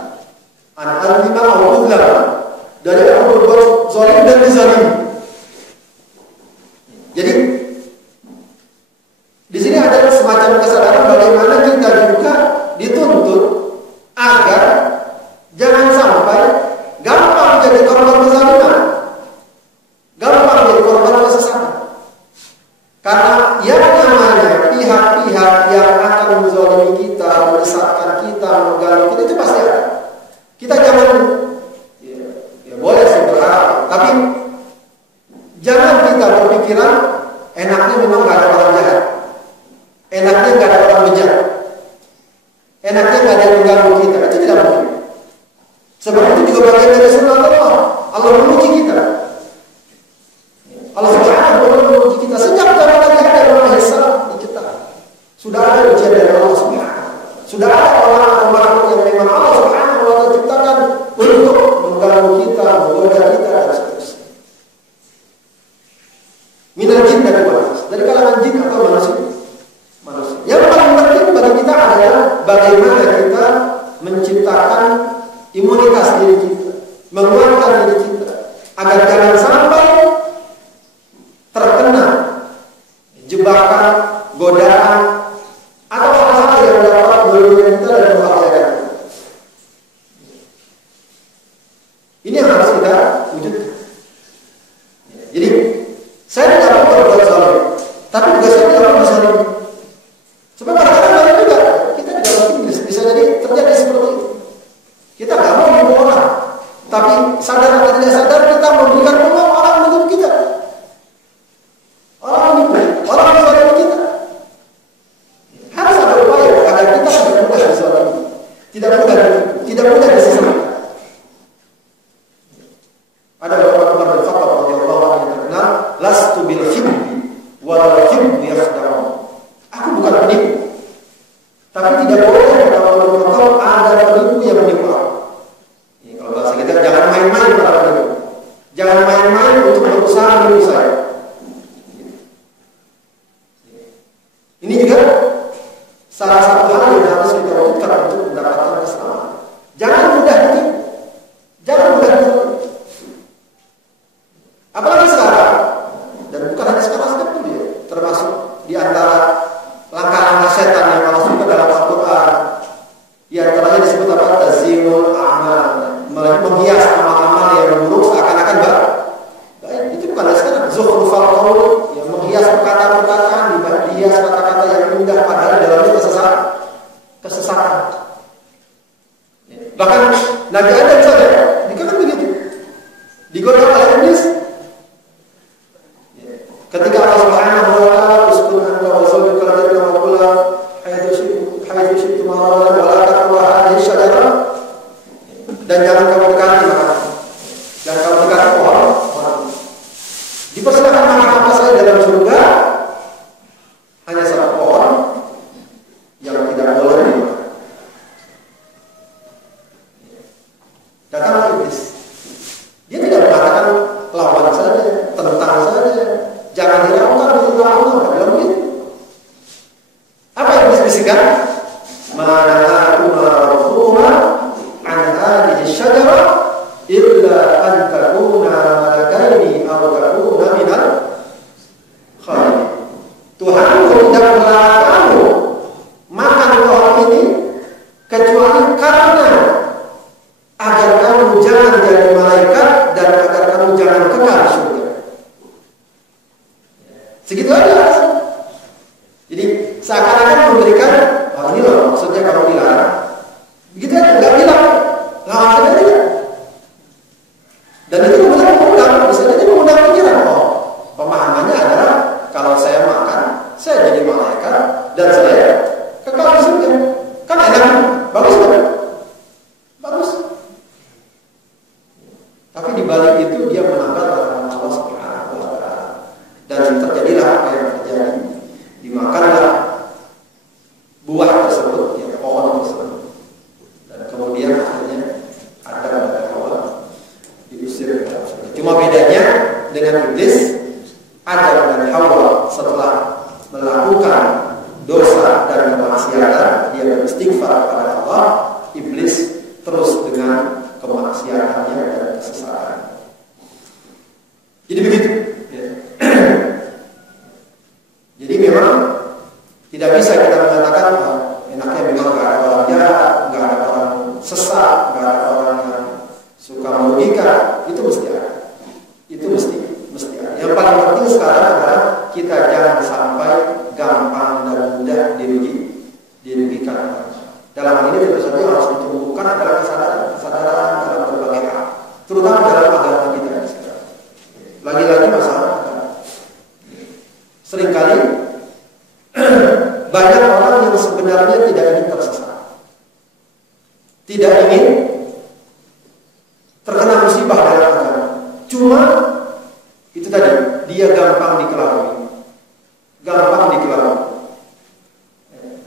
An-alima aw dhalla, dari aku berbuat zalim dan dizalimi. Jadi di sini ada semacam kesadaran bagaimana kita juga dituntut agar jangan sampai gampang jadi korban kezaliman, gampang jadi korban kesesatan. Karena yang namanya pihak-pihak yang akan menzalimi kita, menyesatkan kita, mengganggu kita itu pasti ada. Kita jangan, ya boleh sih berharap, tapi jangan kita berpikiran enaknya memang gak ada orang jahat, enaknya gak ada orang bejat, enaknya gak ada yang mengganggu kita. Itu tidak mungkin. Sebab itu juga bagian dari sunnah Allah. Allah memuji kita. Allah Subhanahu wa Ta'ala memuji kita sejak zaman Nabi Adam alaihissalam diciptakan. Sudah ada ujian dari Allah Subhanahu wa Ta'ala. Sudah ada orang-orang makhluk yang memang Allah Subhanahu wa Ta'ala ciptakan untuk mengganggu kita, menggoda kita dan seterusnya. Minal jin dari manusia, dari kalangan jin atau manusia. Yang paling penting bagi kita adalah bagaimana kita menciptakan imunitas diri kita, menguatkan diri kita, agar jangan sampai terkena jebakan, godaan, atau hal-hal yang dapat merugikan kita dan membahayakan kita. Ini yang harus kita wujudkan. Jadi saya tidak mau berbuat zalim, tapi juga saya tidak mau berzalim. Sebab kadang-kadang lain juga kita juga mungkin bisa jadi terjadi seperti itu. Kita nggak mau membunuh orang, tapi sadar atau tidak sadar kita memberikan peluang orang menuduh kita. Orang menzalimi kita. Harus ada upaya agar kita tidak mudah dizalimi, tidak mudah disesatkan. Ada beberapa Umar bin Khattab radhiyallahu anhu yang terkenal, lastu bil khibbi wal khibbu yakhda'u. Aku bukan penipu, tapi tidak boleh kalau menurut ada penipu yang menipu. Ini kalau bahasa kita, jangan main-main para penipu, jangan main-main untuk berusaha menipu saya. Ini juga salah satu hal yang harus kita wujudkan untuk mendapatkan keselamatan. Jangan mudah ditipu, jangan mudah ditipu. Apalagi sekarang, dan bukan hanya sekarang pun ya, termasuk di antara langkah-langkah setan yang masuk ke dalam Al-Quran. Di antaranya disebut apa? Tazyinul a'mal, menghias amal-amal yang buruk seakan-akan baik. Itu bukan hanya sekarang. Zukhrufal qaul, yang menghias perkataan-perkataan, dihias kata-kata yang indah padahal dalamnya kesesatan. Bahkan Nabi Adam saja dikatakan begitu, digoda oleh iblis. Ketika Allah Subhanahu wa taala uskun anta wa zawjuka al-jannah wa kula haitsu syi'tum wa la taqrabu hadhihi syajarah, dan jangan kamu dekati pohon. Dipersilakan makan apa saja dalam surga, hanya satu pohon yang tidak boleh dimakan. Datang iblis. Dia tidak mengatakan lawan saja, tentang saja. Jangan diragukan begitu Allah, bilang begitu. Apa yang disebutkan? Mana'akuma rabbuhuma an hadhihi syajarah illa an takuna malakaini aw takuna minal khalidin. Tuhanmu tidak melarang kamu makan pohon ini kecuali karena agar kamu jangan jadi malaikat dan agar kamu jangan kekal di surga. Segitu aja. Jadi seakan-akan memberikan, ini loh maksudnya kamu dilarang. Begitu aja, nggak bilang, lawan saja tidak. Dan itu kemudian mengundang, bisa jadi mengundang pikiran. Pemahamannya adalah kalau saya makan, saya jadi malaikat dan saya kekal di surga. Kan enak, bagus kan? Bagus. Tapi di balik itu dia menambah larangan Allah Subhanahu wa taala. Dan terjadilah apa yang terjadi. Dimakanlah buah tersebut, ya, pohon tersebut. Dan kemudian akhirnya Adam dan Hawa diusir ke dalam surga. Cuma bedanya dengan iblis, Adam dan Hawa setelah melakukan dosa dan kemaksiatan, dia beristighfar kepada Allah. Iblis terus dengan kemaksiatannya dan kesesatan. Jadi begitu. Ya. Jadi memang tidak bisa kita mengatakan enaknya memang nggak ada orang jahat, nggak ada orang sesat, nggak ada orang yang suka merugikan. Itu mesti ada. Itu mesti ada. Yang paling penting sekarang adalah kita jangan sampai gampang dan mudah dirugikan. Dalam hal ini tentu saja harus ditumbuhkan adalah kesadaran dalam berbagai hal, terutama dalam agama kita sekarang. Lagi-lagi masalah seringkali banyak orang yang sebenarnya tidak ingin tersesat, tidak ingin terkena musibah dalam agama. Cuma itu tadi, dia gampang dikelabui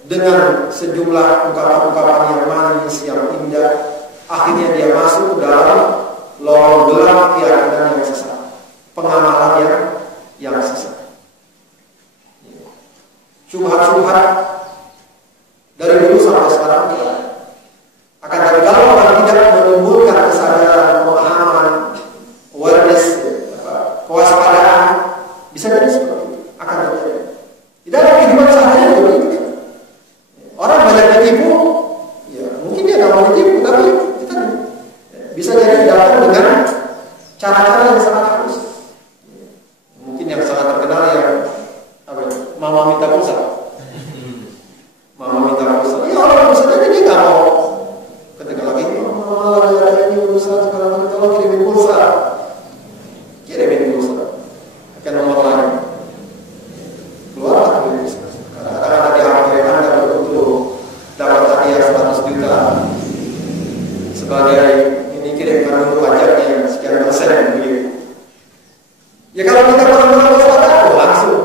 dengan sejumlah ungkapan-ungkapan yang manis, yang indah. Akhirnya dia masuk ke dalam lorong gelap keyakinan yang sesat, pengamalan yang sesat. syubhat-syubhat dari dulu sampai sekarang ya. Akan tetapi kalau orang tidak menumbuhkan kesadaran, pemahaman, awareness, kewaspadaan, bisa jadi seperti itu. Akan terjadi. Di dalam kehidupan sehari-hari begitu. Orang banyak ditipu, ya mungkin dia nggak mau ditipu, tapi kita bisa jadi datang dengan cara-cara yang sangat halus. Mungkin yang sangat terkenal yang mama minta pulsa. Mama minta pulsa. Ya orang pulsa jadi dia nggak mau. Ketika lagi mama lagi ada ini pulsa sekarang tolong kirimin pulsa. Kirimin pulsa. Akan nomor lain. Keluarlah pulsa. Kadang-kadang ada di akhir Anda untuk dapat hadiah 100 juta sebagai ini kirimkan dulu pajaknya sekian persen begitu. Ya kalau kita benar-benar waspada, langsung.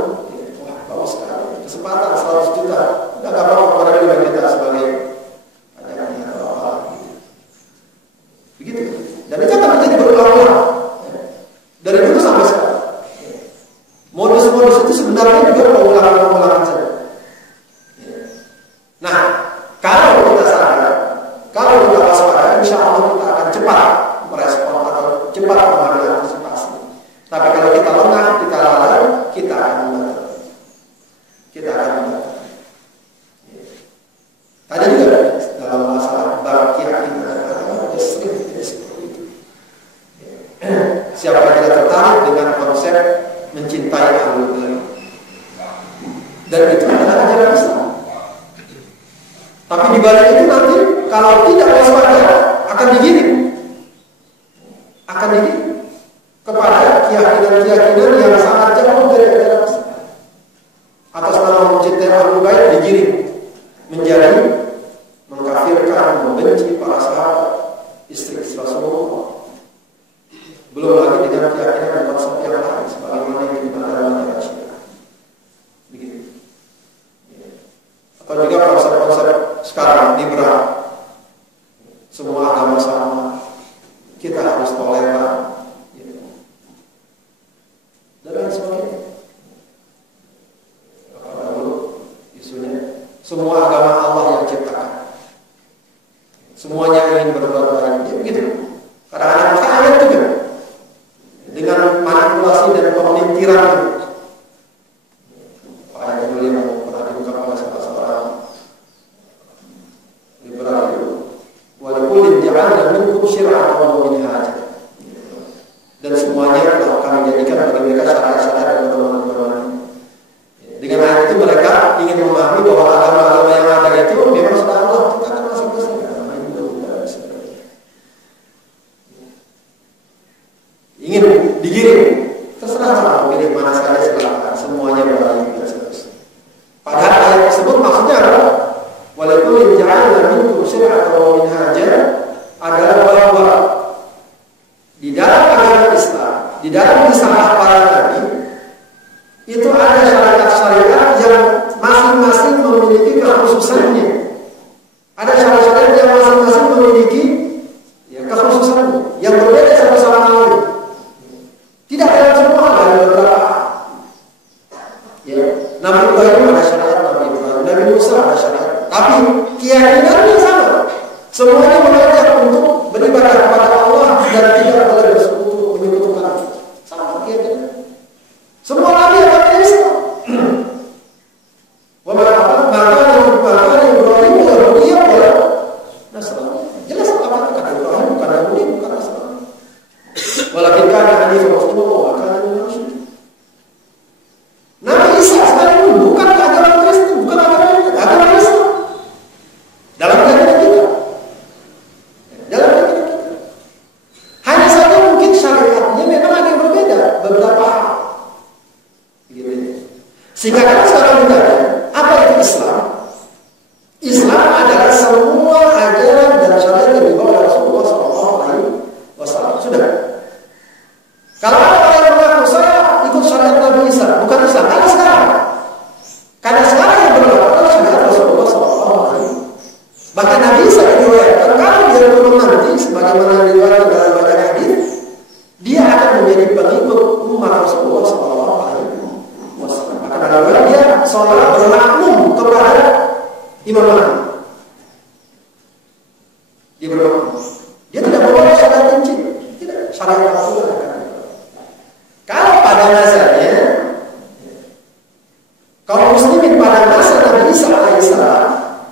Wah, bagus sekali. Kesempatan 100 juta. Udah gak apa-apa kepada diri kita sebagai pajaknya atau apa. Begitu. Dan itu akan terjadi berulang-ulang. Dari dulu sampai sekarang. Modus-modus itu sebenarnya juga pengulangan-pengulangan saja. Nah, kalau kita sadar, kalau kita waspada, insya Allah kita akan cepat merespon atau cepat mengambil antisipasi. Tapi kalau kita lengah, kita lalai, kita akan membatal. Kita akan membatal. Tadi juga dalam masalah bab keyakinan ada sering seperti itu. Siapa yang tidak tertarik dengan konsep mencintai ahlul bait, dan itu adalah ajaran Islam. Tapi di balik itu nanti kalau tidak waspada akan digiring kepada keyakinan-keyakinan yang sangat jauh dari ajaran Islam. Atas nama mencintai ahlul bait digiring menjadi mengkafirkan, membenci para sahabat, istri Rasulullah. Belum lagi dengan keyakinan dan konsep yang lain sebagaimana yang digunakan dalam ajaran Syiah. Begitu. Atau juga konsep-konsep sekarang liberal. Semua agama sama. Kita harus toleran. Dan lain sebagainya. Apa dulu isunya? Semua agama Allah yang ciptakan. Semuanya ingin berbuat baik. Ya, begitu. Kadang-kadang ada juga dengan manipulasi dan pemelintiran. Apa yang dulu yang pernah diungkapkan oleh salah seorang liberal itu, walaupun ja'alna minkum syir'atan wa minhaja. Dan semuanya telah kami jadikan bagi mereka syariat-syariat dan pedoman-pedoman. Dengan ayat itu mereka ingin memahami bahwa agama-agama yang ada itu memang sudah Allah ciptakan masing-masing. Ingin digiring, terserah sama pilih mana saja silakan, semuanya berlalu dan seterusnya. Padahal ayat tersebut maksudnya adalah walaupun ja'alna minkum syir'atan wa minhaja adalah bahwa di dalam agama Islam, di dalam risalah para nabi itu ada syariat-syariat yang masing-masing memiliki kekhususannya. Ada syariat-syariat yang masing-masing memiliki kekhususannya yang berbeda satu sama lain. Tidak dalam semua, ada beberapa. Ya, Nabi Ibrahim ada syariat Nabi Ibrahim, Nabi Musa ada syariat. Tapi keyakinannya sama. Semuanya mengajak untuk beribadah kepada Allah dan tidak boleh bersekutu menyekutukan. Sama keyakinan. Semua nabi akan Islam. Maka Ibrahim Yahudi boleh Nasrani. Jelas apa kata Ibrahim bukan Yahudi, bukan Nasrani. Walakin kana hanifan musliman wa kana minal musyrikin. Nabi Isa sebenarnya bukan agama Kristen, bukan agama Islam. Dalam keyakinan kita. Hanya saja mungkin syariatnya memang ada yang berbeda beberapa hal. Sehingga kan sekarang ditanya, apa itu Islam? Islam adalah semua ajaran dan syariat yang dibawa oleh Rasulullah SAW. Sudah. Kalau ada orang yang mengaku saya ikut syariat Nabi Isa, bukan Islam. Karena sekarang yang berlaku adalah syariat Rasulullah SAW. Bahkan Nabi Isa diriwayatkan kalau dia turun nanti, sebagaimana diriwayatkan dalam banyak hadis, dia akan menjadi pengikut umat Rasulullah SAW. Maka dalam dia sholat bermakmum kepada imam Mahdi. Dia bermakmum. Dia tidak boleh sholat cincin. Tidak. Syariat Rasulullah. Kalau pada masanya kaum muslimin pada masa Nabi Isa alaihissalam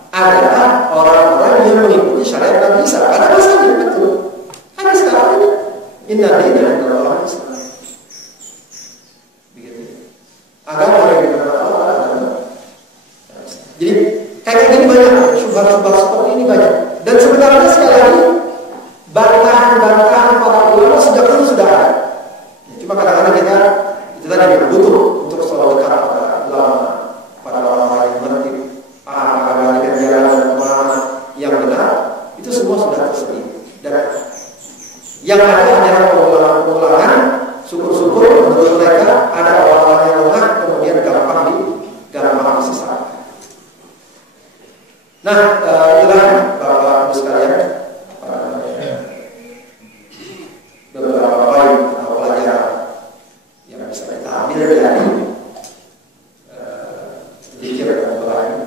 adalah orang-orang yang mengikuti syariat Nabi Isa. Pada masanya betul. Karena sekarang ini inna dina adalah orang Islam. Begitu. Agama yang dikenal Allah adalah. Jadi kayak gini banyak syubhat-syubhat seperti ini banyak. Dan sebenarnya sekali lagi bantahan-bantahan para ulama sejak dulu sudah ada. Cuma kadang-kadang kita itu tadi butuh untuk selalu dekat pada ulama, pada orang-orang yang mengerti agama dan jalan ulama yang benar, itu semua sudah tersedia. Dan yang ada hanyalah pengulangan, syukur-syukur menurut mereka ada orang-orang yang lemah kemudian gampang disesatkan. Nah, itulah Bapak Ibu sekalian beberapa poin atau pelajaran yang bisa kita ambil dari zikir dan doa ini.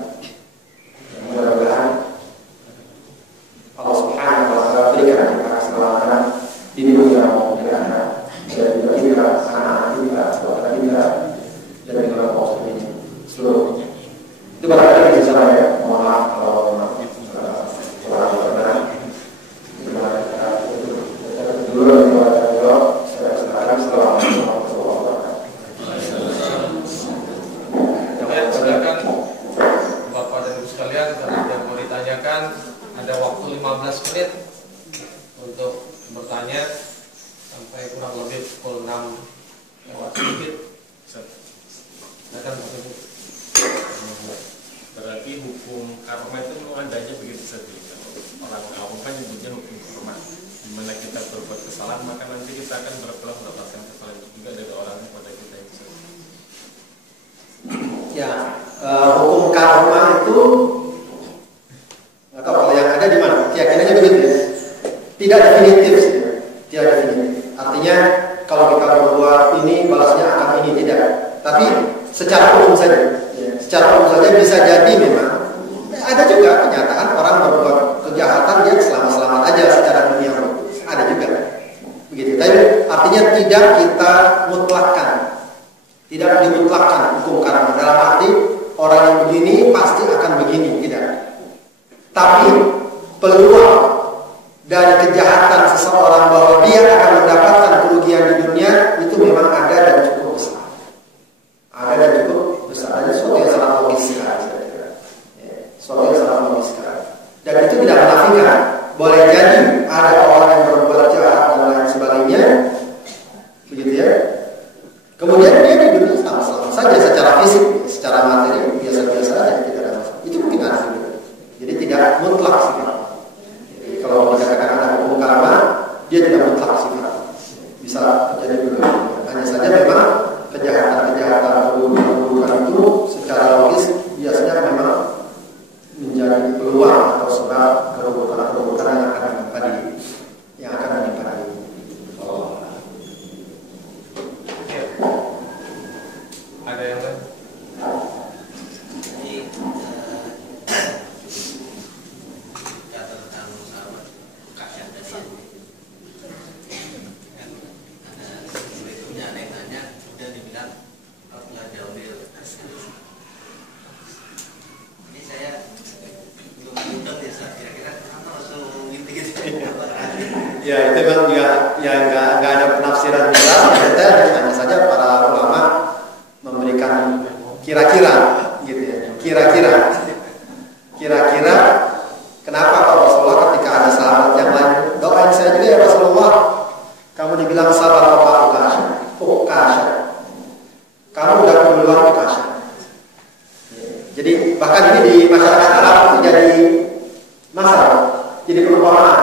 Mudah-mudahan Allah Subhanahu wa taala berikan kita keselamatan di dunia maupun di akhirat, dan juga kita anak kita, saudara kita, dan juga kaum muslimin seluruhnya. Itu barangkali di sana ya. Mohon maaf kalau kurang benar. Dulu saya silakan. Assalamualaikum warahmatullahi wabarakatuh. Silakan Bapak dan Ibu sekalian, karena yang mau ditanyakan ada waktu 15 menit untuk bertanya sampai kurang lebih pukul 6 lewat sedikit. Silakan Pak Ibu. Berarti hukum karma itu adanya begitu saja. Orang awam kan nyebutnya hukum karma, di mana kita berbuat kesalahan maka nanti kita akan mendapatkan kesalahan itu juga dari orang kepada kita itu. Ya, hukum karma itu atau kalau yang ada di mana? Keyakinannya begitu ya. Tidak definitif sih. Tidak definitif. Artinya kalau kita berbuat ini balasnya akan ini, tidak. Tapi secara umum saja. Secara umum saja bisa jadi memang ada juga kenyataan orang berbuat kejahatan dia selamat-selamat aja secara dunia. Ada juga. Begitu. Tapi artinya tidak kita mutlakkan. Tidak dimutlakkan hukum karma. Dalam arti orang yang begini pasti akan begini, tidak. Tapi peluang dari kejahatan seseorang bahwa dia akan mendapatkan kerugian di dunia itu memang ada dan cukup besar. Ada dan cukup besar. Ada sesuatu yang sangat logis sekali. Sesuatu yang sangat logis sekali. Dan itu tidak menafikan. Boleh jadi ada orang yang berbuat jahat dan lain sebagainya, begitu ya. Kemudian dia di dunia sama-sama saja secara fisik, secara materi biasa-biasa saja, tidak ada masalah. Itu mungkin ada juga. Jadi tidak mutlak sih. Jadi kalau dikatakan ada hukum karma, dia tidak mutlak sih. Bisa terjadi juga. Hanya saja memang kejahatan-kejahatan keburukan itu secara logis biasanya memang menjadi peluang atau sebab keburukan yang akan menimpa diri. Ada yang lain? Jadi catatan sahabat Kasih tadi kan ada berikutnya ada yang nanya udah dibilang nggak jauh dia. Ini saya belum hitung ya, kira-kira kenapa langsung gitu-gitu. Ya itu kan juga ya nggak ada penafsiran jelas. Hanya saja para ulama memberikan kira-kira gitu ya. Kira-kira kenapa Pak Rasulullah ketika ada sahabat yang lain doain saya juga ya Rasulullah, kamu dibilang sabar Bapak Ukasha, kamu udah keduluan Ukasha. Jadi bahkan ini di masyarakat Arab itu jadi masalah, jadi perumpamaan,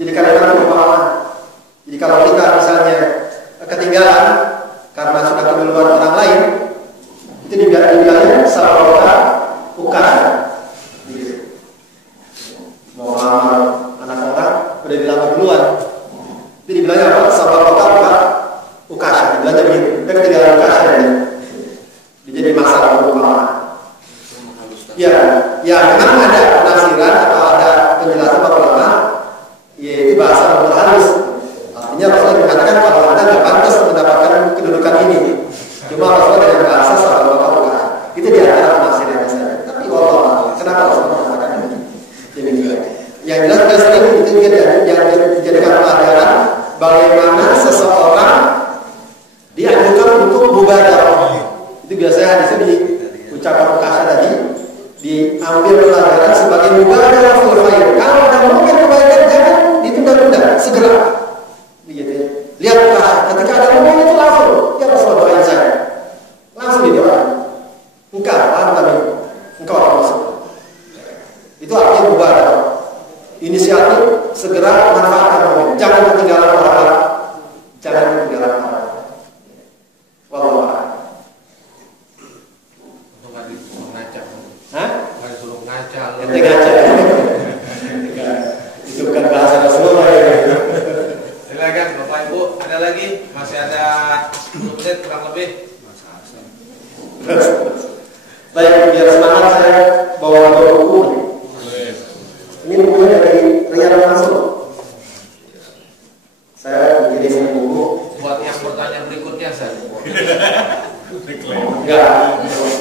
jadi kalimat perumpamaan. Jadi kalau kita misalnya ketinggalan karena sudah keduluan orang lain, itu dibilangnya sabar Ukasha. Mau melamar anak orang udah dilamar duluan, jadi dibilangnya apa? Sabar Ukasha, dibilangnya begitu. Kan ketinggalan Ukasha ya. Jadi masalah perumpamaan. Makanya di sini ucapan Ukasha tadi diambil pelajaran sebagai mubadarah fil khair. Kalau ada mungkin kebaikan jangan ditunda-tunda, segera. Begitu ya. Lihat Ukasha, ketika ada mungkin itu langsung, ya Rasulullah doain saya. Langsung didoain. Engkau akan masuk. Itu artinya mubadarah. Inisiatif segera manfaatkan momen. Jangan ketinggalan orang. Jangan ketinggalan orang. Wallahu a'lam. Untuk nggak disuruh ngaca. Hah? Nggak disuruh ngaca. Ente ngaca. Itu bukan bahasa Rasulullah ya. Silakan Bapak Ibu, ada lagi? Masih ada 10 menit kurang lebih. Baik, biar semangat saya bawa buku. Ini bukunya dari Rian Mansur. Saya kirim buku. Buat yang bertanya berikutnya saya. Enggak,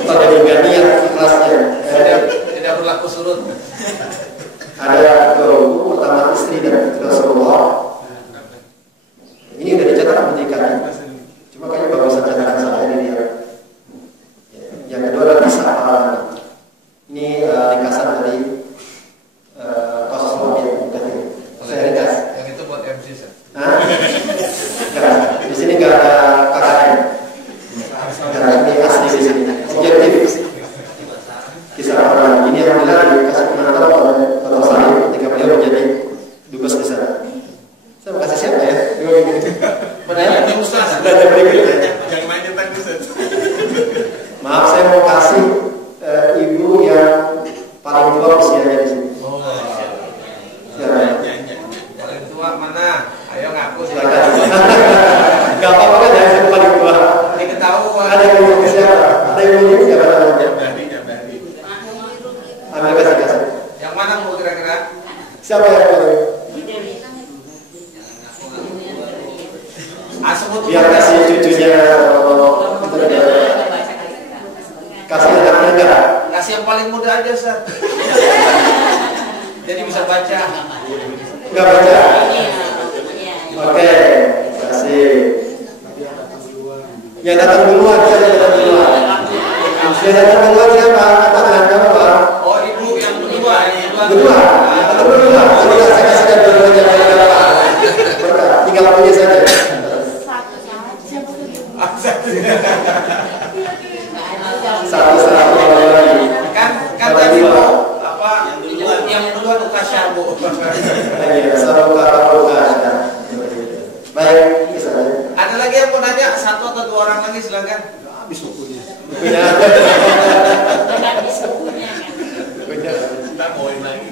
pada juga niat ikhlasnya. Tidak berlaku surut. Ada buku pertama istri dan Rasulullah. Ini udah dicetak pendidikannya. Cuma kayaknya bagusan cetakan saya ini dia. Yang kedua adalah kisah para nabi. Ini ringkasan dari kasus mobil. Saya ringkas. Yang itu buat MC saya. Nah, di sini nggak ada KKN. Ini asli di sini. Objektif. Kisah para nabi ini alhamdulillah dikasih pengantar oleh Dr. Salim ketika beliau menjadi dubes di sana. Saya mau kasih siapa ya? Padahal ini Ustaz. Belajar berikutnya. Jangan main tentang Ustaz. Maaf, saya mau kasih ibu yang paling tua usianya di sini. Oh. Ya, Paling tua mana? Ayo ngaku silakan. silakan. Gak apa-apa kan ya, saya paling tua. Diketahuan. Ada yang mau siapa? Ada yang mau ini siapa namanya? Jabari. Ambil kasih. Yang mana Bu kira-kira? Siapa yang paling? Sebut Biar kasih cucunya. Kasih anaknya enggak? Kasih yang paling muda aja, Ustaz. Jadi bisa baca. Enggak baca? Oke, kasih. Yang datang duluan, saya datang duluan. Yang datang duluan siapa? Kata dengan kamu Pak. Oh, ibu yang kedua, Kedua, datang duluan. Sudah saya kasihkan duluannya kepada Pak. Berkah, tinggal punya saja. Satu lagi. Kan tadi apa? Yang duluan Ukasha, Bu. Iya, satu kata Ukasha. Baik, misalnya. Ada lagi yang mau nanya? Satu atau dua orang lagi silakan. Habis bukunya. Kita mauin lagi.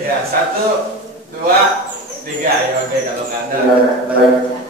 Ya, 1, 2, 3. Ya oke kalau nggak ada. Baik.